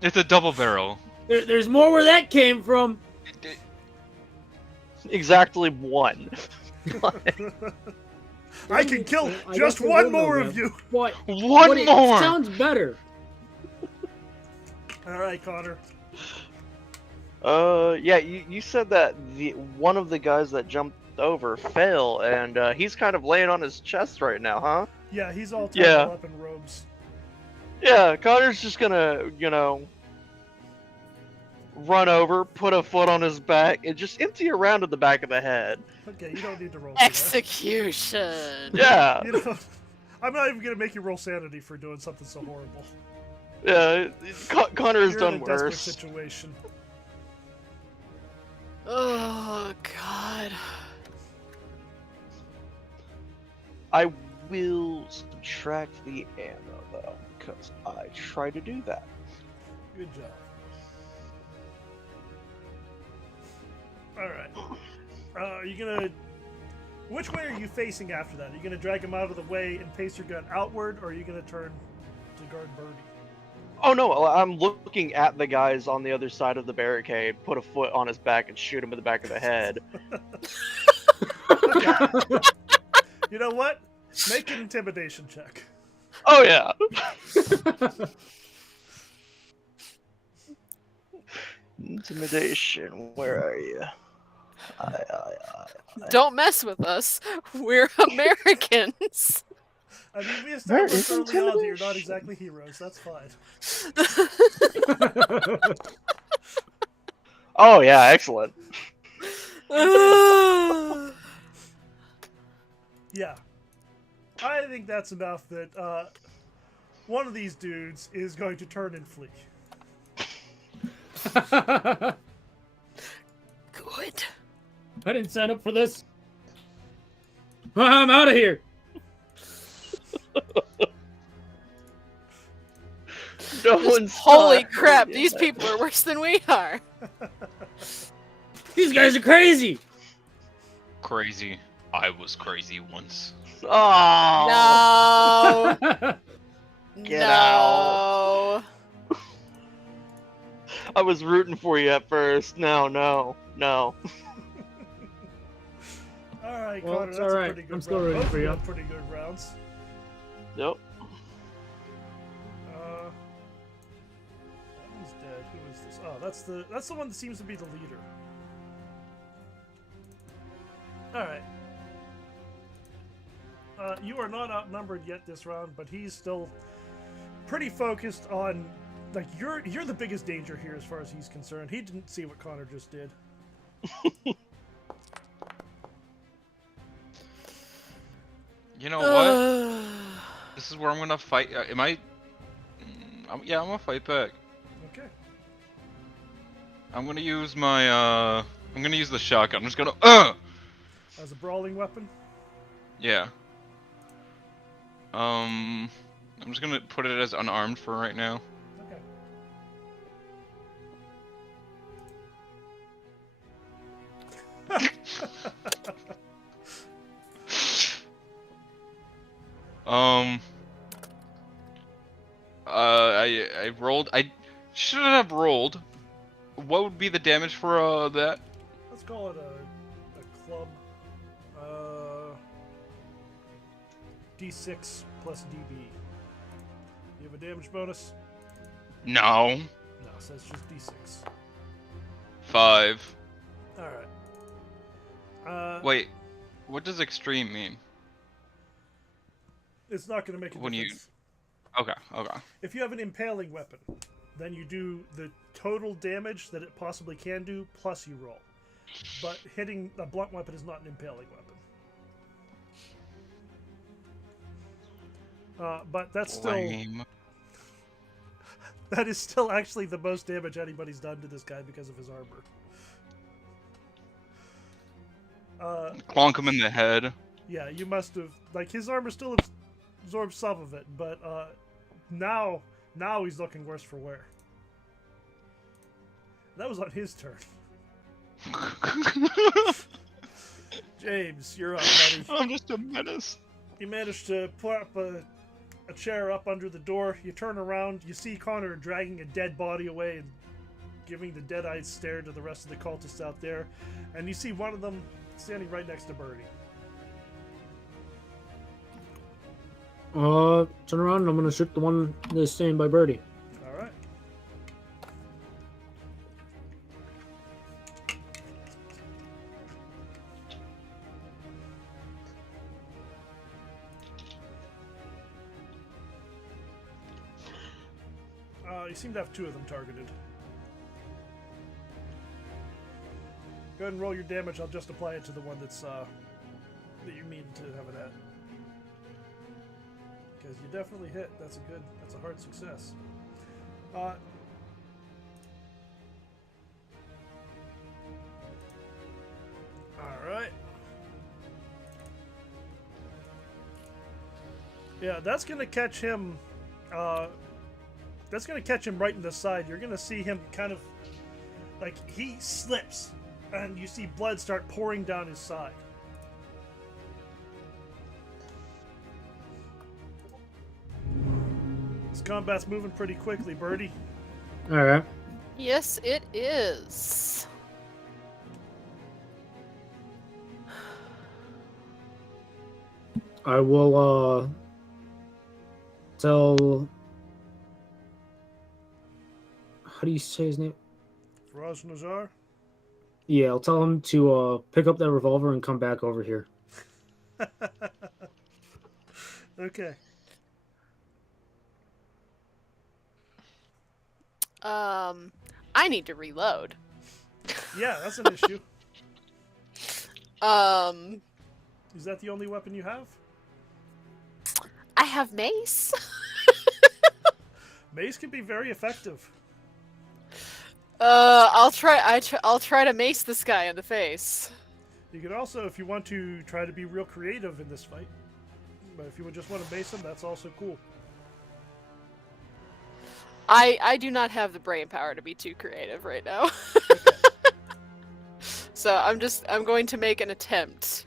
It's a double barrel. There's more where that came from. Exactly one. I can kill I just guess there one will more no of you. What? One It more! sounds better. All right, Connor. Yeah, you said that one of the guys that jumped over fell, and he's kind of laying on his chest right now, huh? Yeah, he's all tied Yeah. up in robes. Yeah, Connor's just gonna, run over, put a foot on his back, and just empty a round in the back of the head. Okay, you don't need to roll. For that. Execution. Yeah, You know, I'm not even gonna make you roll sanity for doing something so horrible. yeah. Connor has You're done in a desperate worse. situation. Oh God. I will subtract the ammo though, because I try to do that. Good job. All right. Are you gonna? Which way are you facing after that? Are you gonna drag him out of the way and pace your gun outward, or are you gonna turn to guard Birdie? Oh no, I'm looking at the guys on the other side of the barricade, put a foot on his back, and shoot him in the back of the head. You know what? Make an intimidation check. Oh yeah. Intimidation. Where are you? Don't mess with us. We're Americans. I mean, we established There is early on that you're not intimidation. exactly heroes. That's fine. Oh yeah, excellent. Yeah. I think that's enough that one of these dudes is going to turn and flee. Good. I didn't sign up for this. I'm out of here. No one's Holy not crap, yet. these people are worse than we are. These guys are crazy. Crazy. I was crazy once. Oh. No. Get no. I was rooting for you at first. No. All right, Well, Connor, it's that's all a right. pretty good I'm still round. rooting Both for of you. had pretty good rounds. Yep. That one's dead. Who is this? Oh, that's the one that seems to be the leader. All right. You are not outnumbered yet this round, but he's still pretty focused on, like, you're the biggest danger here as far as he's concerned. He didn't see what Connor just did. You know what? This is where I'm gonna fight. Am I? Yeah, I'm gonna fight back. Okay. I'm gonna use my. I'm gonna use the shotgun. I'm just gonna. As a brawling weapon. Yeah. I'm just gonna put it as unarmed for right now. Okay. I rolled. I shouldn't have rolled. What would be the damage for that? Let's call it a club. D6 plus DB. You have a damage bonus? No. No, so it's just D6. 5. Alright. Wait. What does extreme mean? It's not going to make a When difference. Okay. Okay. If you have an impaling weapon, then you do the total damage that it possibly can do, plus you roll. But hitting a blunt weapon is not an impaling weapon. But that's still... Lame. That is still actually the most damage anybody's done to this guy because of his armor. Clonk him in the head. Yeah, you must have, like, his armor still absorbs some of it, but now he's looking worse for wear. That was on his turn. James, you're up, buddy. I'm just a menace. You managed to put up a chair up under the door. You turn around, you see Connor dragging a dead body away and giving the dead-eyed stare to the rest of the cultists out there. And you see one of them standing right next to Bruni. Turn around and I'm gonna shoot the one that's standing by Birdie. All right. You seem to have two of them targeted. Go ahead and roll your damage. I'll just apply it to the one that's that you mean to have it at. Because you definitely hit. That's a hard success. All right. Yeah, that's gonna catch him. That's gonna catch him right in the side. You're gonna see him kind of like he slips, and you see blood start pouring down his side. This combat's moving pretty quickly, Birdie. All right. Yes, it is. I will tell. How do you say his name? Raj Nazar. Yeah, I'll tell him to pick up that revolver and come back over here. Okay. I need to reload. Yeah, that's an issue. Is that the only weapon you have? I have mace. Mace can be very effective. I'll try to mace this guy in the face. You can also, if you want to, try to be real creative in this fight. But if you would just want to mace him, that's also cool. I do not have the brain power to be too creative right now. So I'm going to make an attempt.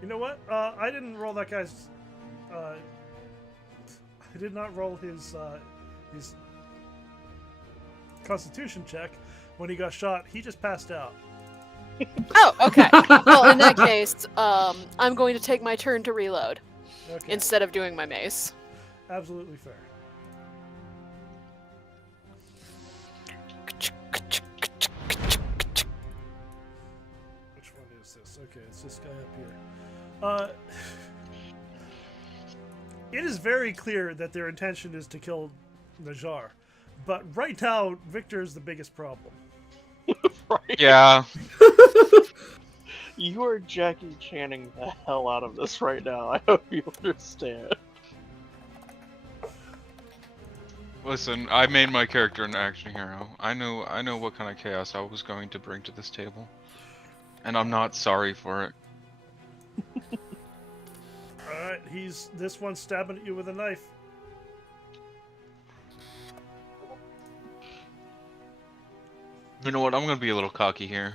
You know what? I didn't roll that guy's. I did not roll his Constitution check when he got shot. He just passed out. Oh, okay. Well, in that case, I'm going to take my turn to reload Okay. instead of doing my mace. Absolutely fair. Which one is this? Okay, it's this guy up here. It is very clear that their intention is to kill Najar, but right now Victor is the biggest problem. Right? Yeah. You are Jackie Channing the hell out of this right now. I hope you understand. Listen, I made my character an action hero. I know what kind of chaos I was going to bring to this table. And I'm not sorry for it. Alright, this one's stabbing at you with a knife. You know what? I'm gonna be a little cocky here.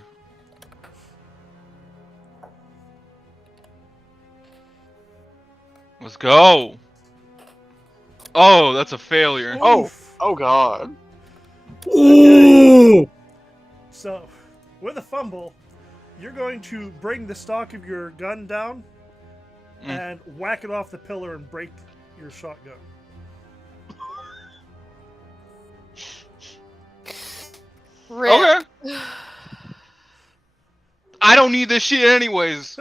Let's go! Oh, that's a failure. Oh god. Ooh! So, with a fumble, you're going to bring the stock of your gun down and whack it off the pillar and break your shotgun. Rip. Okay. I don't need this shit anyways.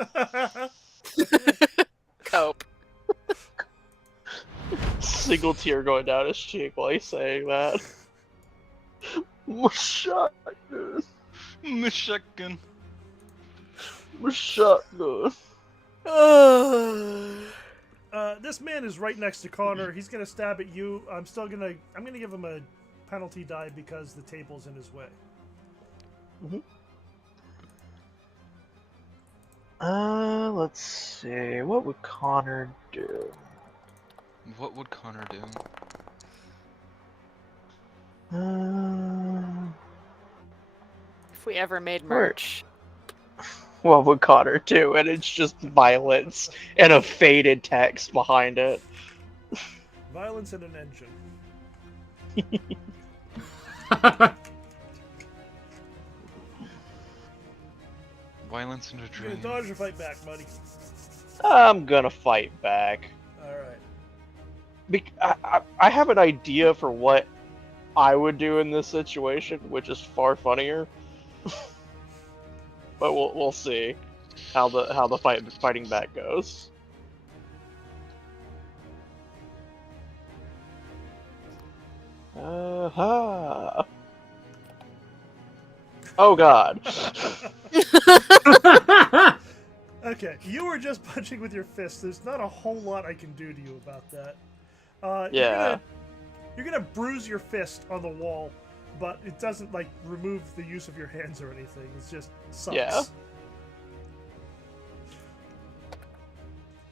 Cope. Single tear going down his cheek while he's saying that. Shotgun. Michigan. Shotgun. This man is right next to Connor. He's gonna stab at you. I'm gonna give him a penalty die because the table's in his way. Let's see. What would Connor do? What would Connor do? If we ever made Where- merch. What would Connor do? And it's just violence and a faded text behind it. Violence in an engine. Violence and a You dream. gonna dodge or fight back, buddy? I'm gonna fight back. Alright. I have an idea for what I would do in this situation, which is far funnier. But we'll see how the fighting back goes. Oh god. Okay, you were just punching with your fist. There's not a whole lot I can do to you about that. Yeah. You're gonna bruise your fist on the wall, but it doesn't like remove the use of your hands or anything. It's just sucks. Yeah.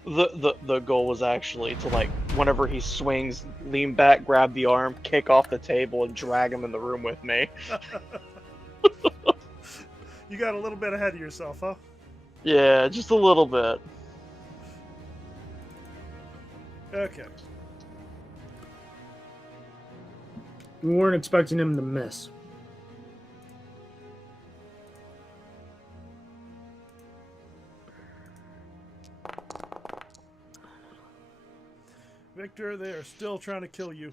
The goal was actually to, like, whenever he swings, lean back, grab the arm, kick off the table, and drag him in the room with me. You got a little bit ahead of yourself, huh? Yeah, just a little bit. Okay. We weren't expecting him to miss. Victor, they are still trying to kill you.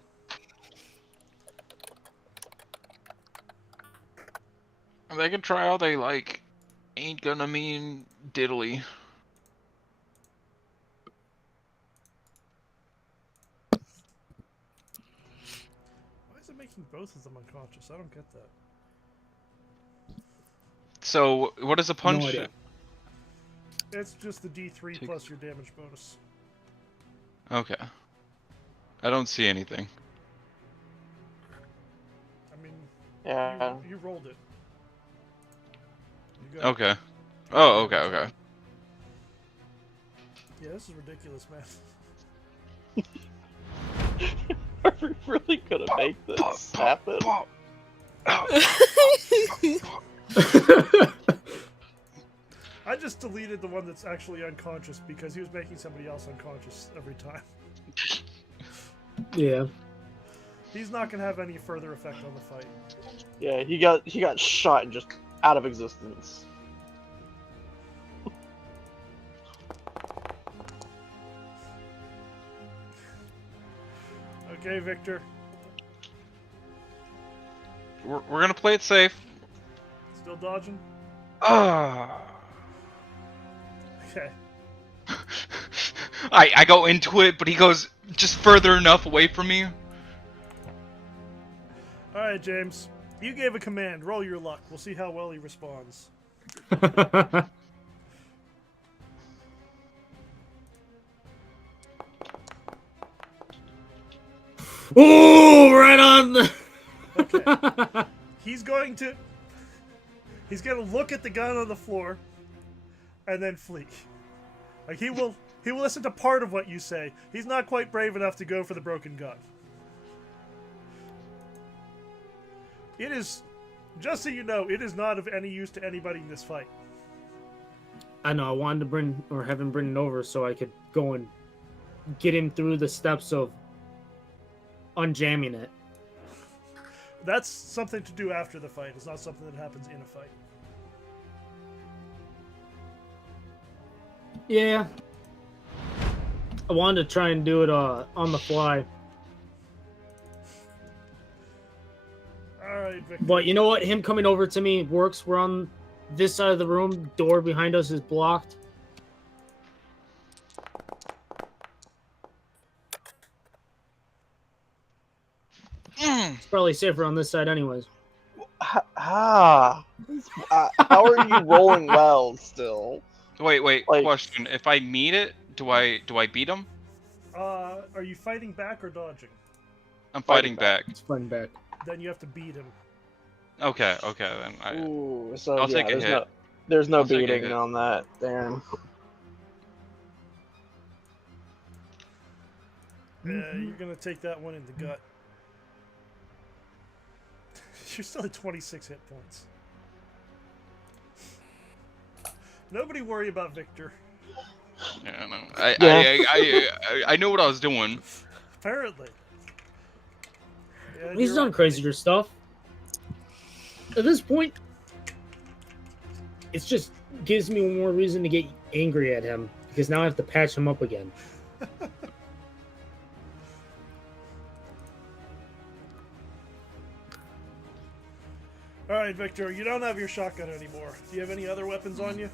They can try all they like. Ain't gonna mean diddly. Why is it making both of them unconscious? I don't get that. So, what is a punch? No idea. It's just the D3 plus your damage bonus. Okay. I don't see anything. I mean, Yeah. you rolled it. You got it. Okay. Oh, okay, okay. Yeah, this is ridiculous, man. Are we really gonna make this happen? I just deleted the one that's actually unconscious because he was making somebody else unconscious every time. Yeah. He's not gonna have any further effect on the fight. Yeah, he got shot and just out of existence. Okay, Victor. We're gonna play it safe. Still dodging? Ah. Okay. I go into it, but he goes just further enough away from me. Alright, James. You gave a command. Roll your luck. We'll see how well he responds. Oh, right on the... Okay. He's gonna look at the gun on the floor and then flee. Like he will listen to part of what you say. He's not quite brave enough to go for the broken gun. It is, just so you know, it is not of any use to anybody in this fight. I know, I wanted to have him bring it over so I could go and get him through the steps of unjamming it. That's something to do after the fight. It's not something that happens in a fight. Yeah. I wanted to try and do it on the fly. Alright, Victor. But you know what? Him coming over to me works. We're on this side of the room. Door behind us is blocked. It's probably safer on this side anyways. How are you rolling well still? Wait, Like- question. If I meet it, do I beat him? Are you fighting back or dodging? I'm Fighting fighting back. It's fun back. Then you have to beat him. Okay, then. Ooh, so I'll yeah, take a there's hit. There's no I'll take a beating hit. on that, Darren. You're gonna take that one in the gut. You're still at 26 hit points. Nobody worry about Victor. Yeah, no. I know what I was doing. Apparently. And He's you're done up. crazier stuff. At this point, it just gives me more reason to get angry at him because now I have to patch him up again. All right, Victor. You don't have your shotgun anymore. Do you have any other weapons on you?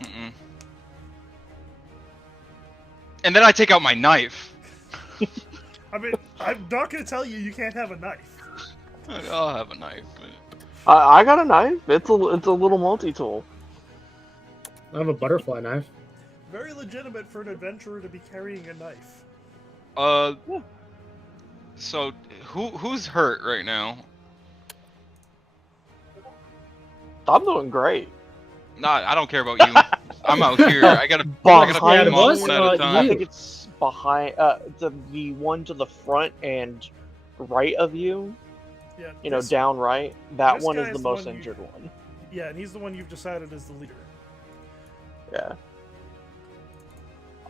Mm-mm. And then I take out my knife. I mean, I'm not gonna tell you can't have a knife. I'll have a knife. I got a knife. It's a little multi-tool. I have a butterfly knife. Very legitimate for an adventurer to be carrying a knife. Yeah. So who's hurt right now? I'm doing great. Nah, I don't care about you. I'm out here. I gotta Behind pick them up us, one at a time. I think it's behind the one to the front and right of you. Yeah. You know, this- down right. That this one guy is the is the most one you- injured one. Yeah, and he's the one you've decided is the leader. Yeah.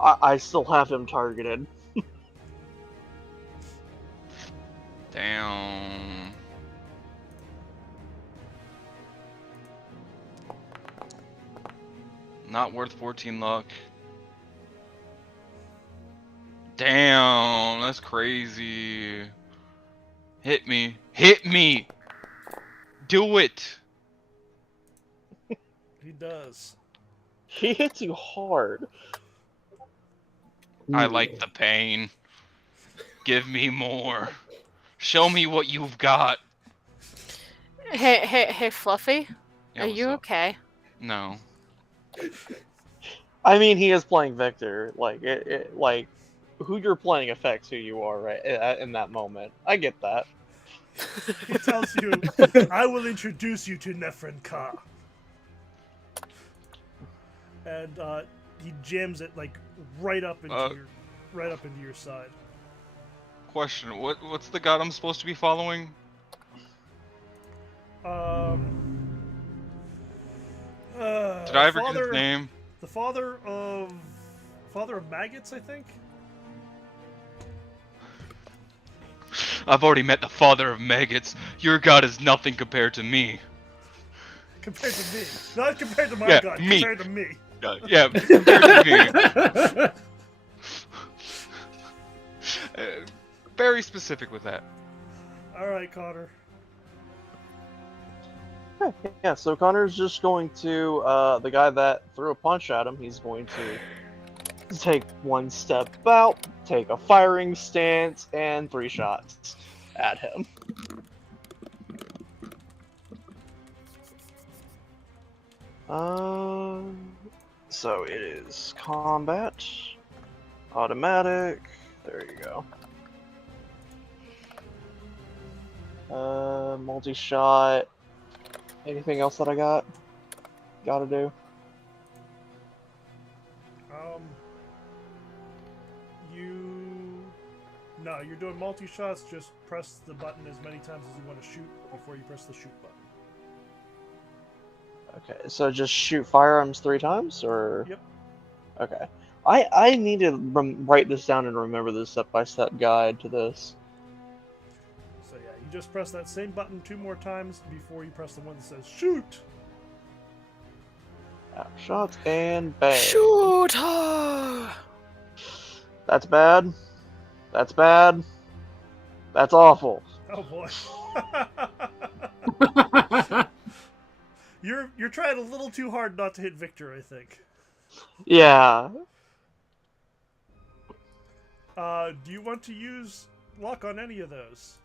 I still have him targeted. Damn. Not worth 14 luck. Damn, that's crazy. Hit me. Hit me! Do it! He does. He hits you hard. I like the pain. Give me more. Show me what you've got. Hey, Fluffy. Yeah, Are what's you up? okay? No. I mean, he is playing Victor. Like like who you're playing affects who you are, right? In that moment, I get that. He tells you, "I will introduce you to Nefren Ka," and he jams it like right up into your side. Question, what's the god I'm supposed to be following? Did Did I ever get his name? The father of maggots, I think. I've already met the father of maggots. Your god is nothing compared to me. Compared to me, not compared to my Yeah, god. me. Compared to me. Yeah, compared to me. Very specific with that. All right, Connor. Yeah, so Connor's just going to the guy that threw a punch at him. He's going to take one step out, take a firing stance, and 3 shots at him. So it is combat, automatic. There you go. Multi-shot. Anything else that I gotta do? No, you're doing multi-shots. Just press the button as many times as you want to shoot before you press the shoot button. Okay, so just shoot firearms 3 times, or? Yep. Okay. I need to write this down and remember the step-by-step guide to this. So yeah, you just press that same button 2 more times before you press the one that says shoot. Shots and bang. Shoot her! That's bad. That's bad. That's awful. Oh boy. You're trying a little too hard not to hit Victor, I think. Yeah. Do you want to use luck on any of those?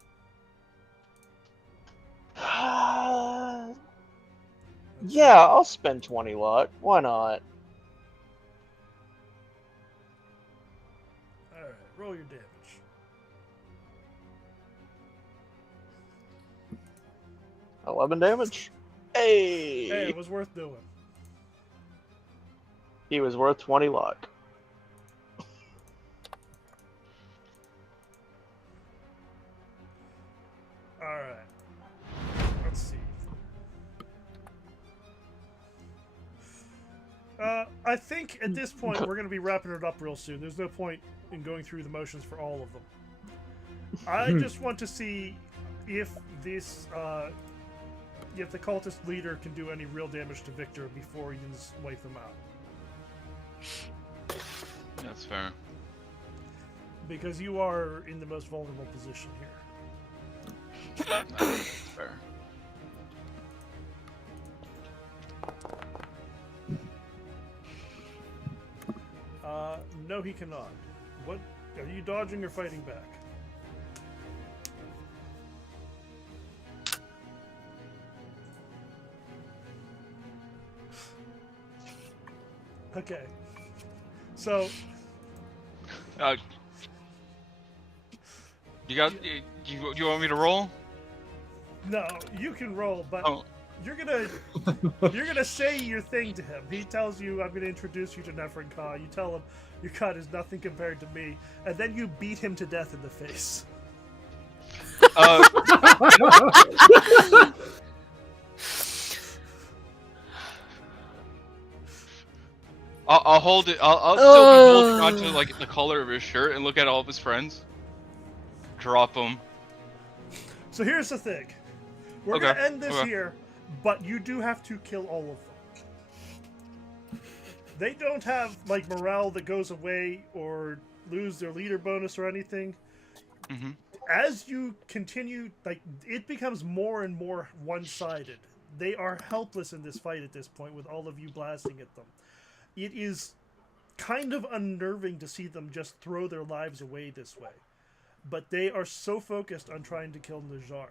Yeah, I'll spend 20 luck. Why not? Alright, roll your damage. $11 damage. Hey! Hey, it was worth doing. He was worth 20 luck. Alright. Let's see. I think at this point we're going to be wrapping it up real soon. There's no point in going through the motions for all of them. I just want to see if this, if the cultist leader can do any real damage to Victor before you wipe them out. That's fair. Because you are in the most vulnerable position here. That's fair. No, he cannot. What? Are you dodging or fighting back? Okay. So. You want me to roll? No, you can roll, but Oh. you're gonna say your thing to him. He tells you, "I'm gonna introduce you to Nefrin Ka." You tell him, "Your cut is nothing compared to me," and then you beat him to death in the face. I'll hold it. I'll still be holding onto like the collar of his shirt and look at all of his friends. Drop him. So here's the thing: we're gonna end this here, but you do have to kill all of them. They don't have like morale that goes away or lose their leader bonus or anything. Mm-hmm. As you continue, like it becomes more and more one-sided. They are helpless in this fight at this point, with all of you blasting at them. It is kind of unnerving to see them just throw their lives away this way. But they are so focused on trying to kill Najar.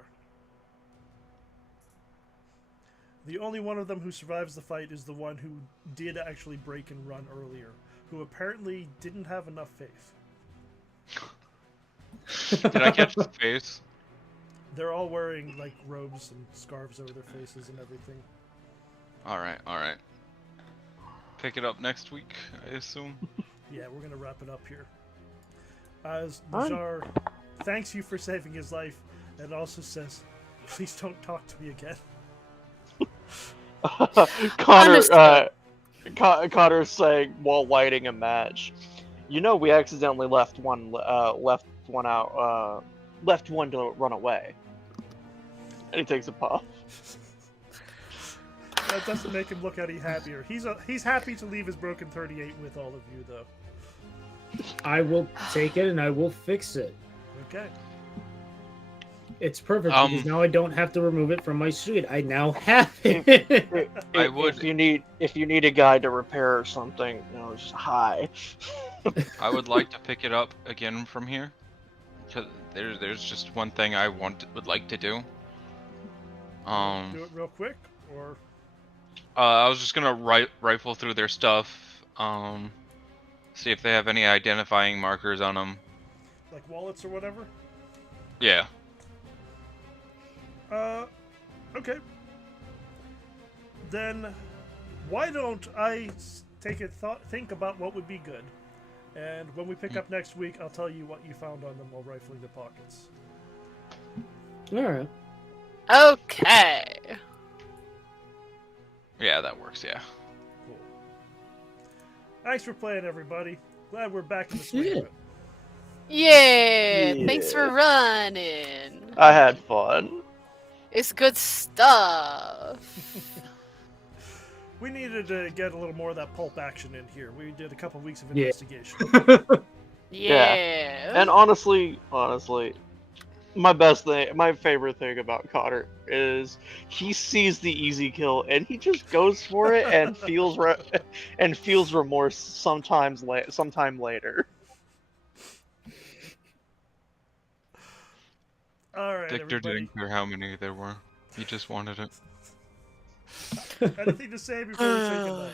The only one of them who survives the fight is the one who did actually break and run earlier, who apparently didn't have enough faith. Did I catch the face? They're all wearing like robes and scarves over their faces and everything. Alright. Pick it up next week, I assume. Yeah, we're gonna wrap it up here. As Najar thanks you for saving his life, and also says, "Please don't talk to me again." Connor's saying while lighting a match, "You know, we accidentally left one to run away." And he takes a puff. That doesn't make him look any happier. He's happy to leave his broken 38 with all of you, though. I will take it and I will fix it. Okay. It's perfect because now I don't have to remove it from my suite. I now have it. If you need a guy to repair something, just hi. I would like to pick it up again from here. Cause there's just one thing I would like to do. Do it real quick, or I was just gonna rifle through their stuff. See if they have any identifying markers on them. like wallets or whatever. Yeah. Okay. Then, why don't I think about what would be good, and when we pick up next week, I'll tell you what you found on them while rifling the pockets. All right. Okay. Yeah, that works. Yeah. Cool. Thanks for playing, everybody. Glad we're back in the swing of it. Yeah. Thanks for running. I had fun. It's good stuff. We needed to get a little more of that pulp action in here. We did a couple weeks of investigation. Yeah. And honestly, my favorite thing about Connor is he sees the easy kill and he just goes for it and feels remorse sometime later. All right, Victor everybody. didn't care how many there were. He just wanted it. Anything to say before we say goodnight?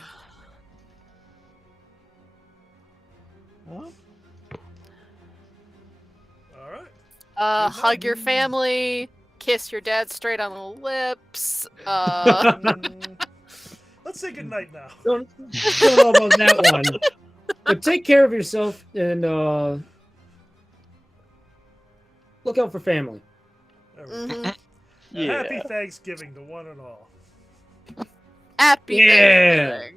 Huh? All right. Hug your family. Kiss your dad straight on the lips. Let's Let's say goodnight now. Don't know about that one. But take care of yourself and look out for family. There we go. Mhm. Yeah. Happy Thanksgiving to one and all. Happy Yeah. Thanksgiving.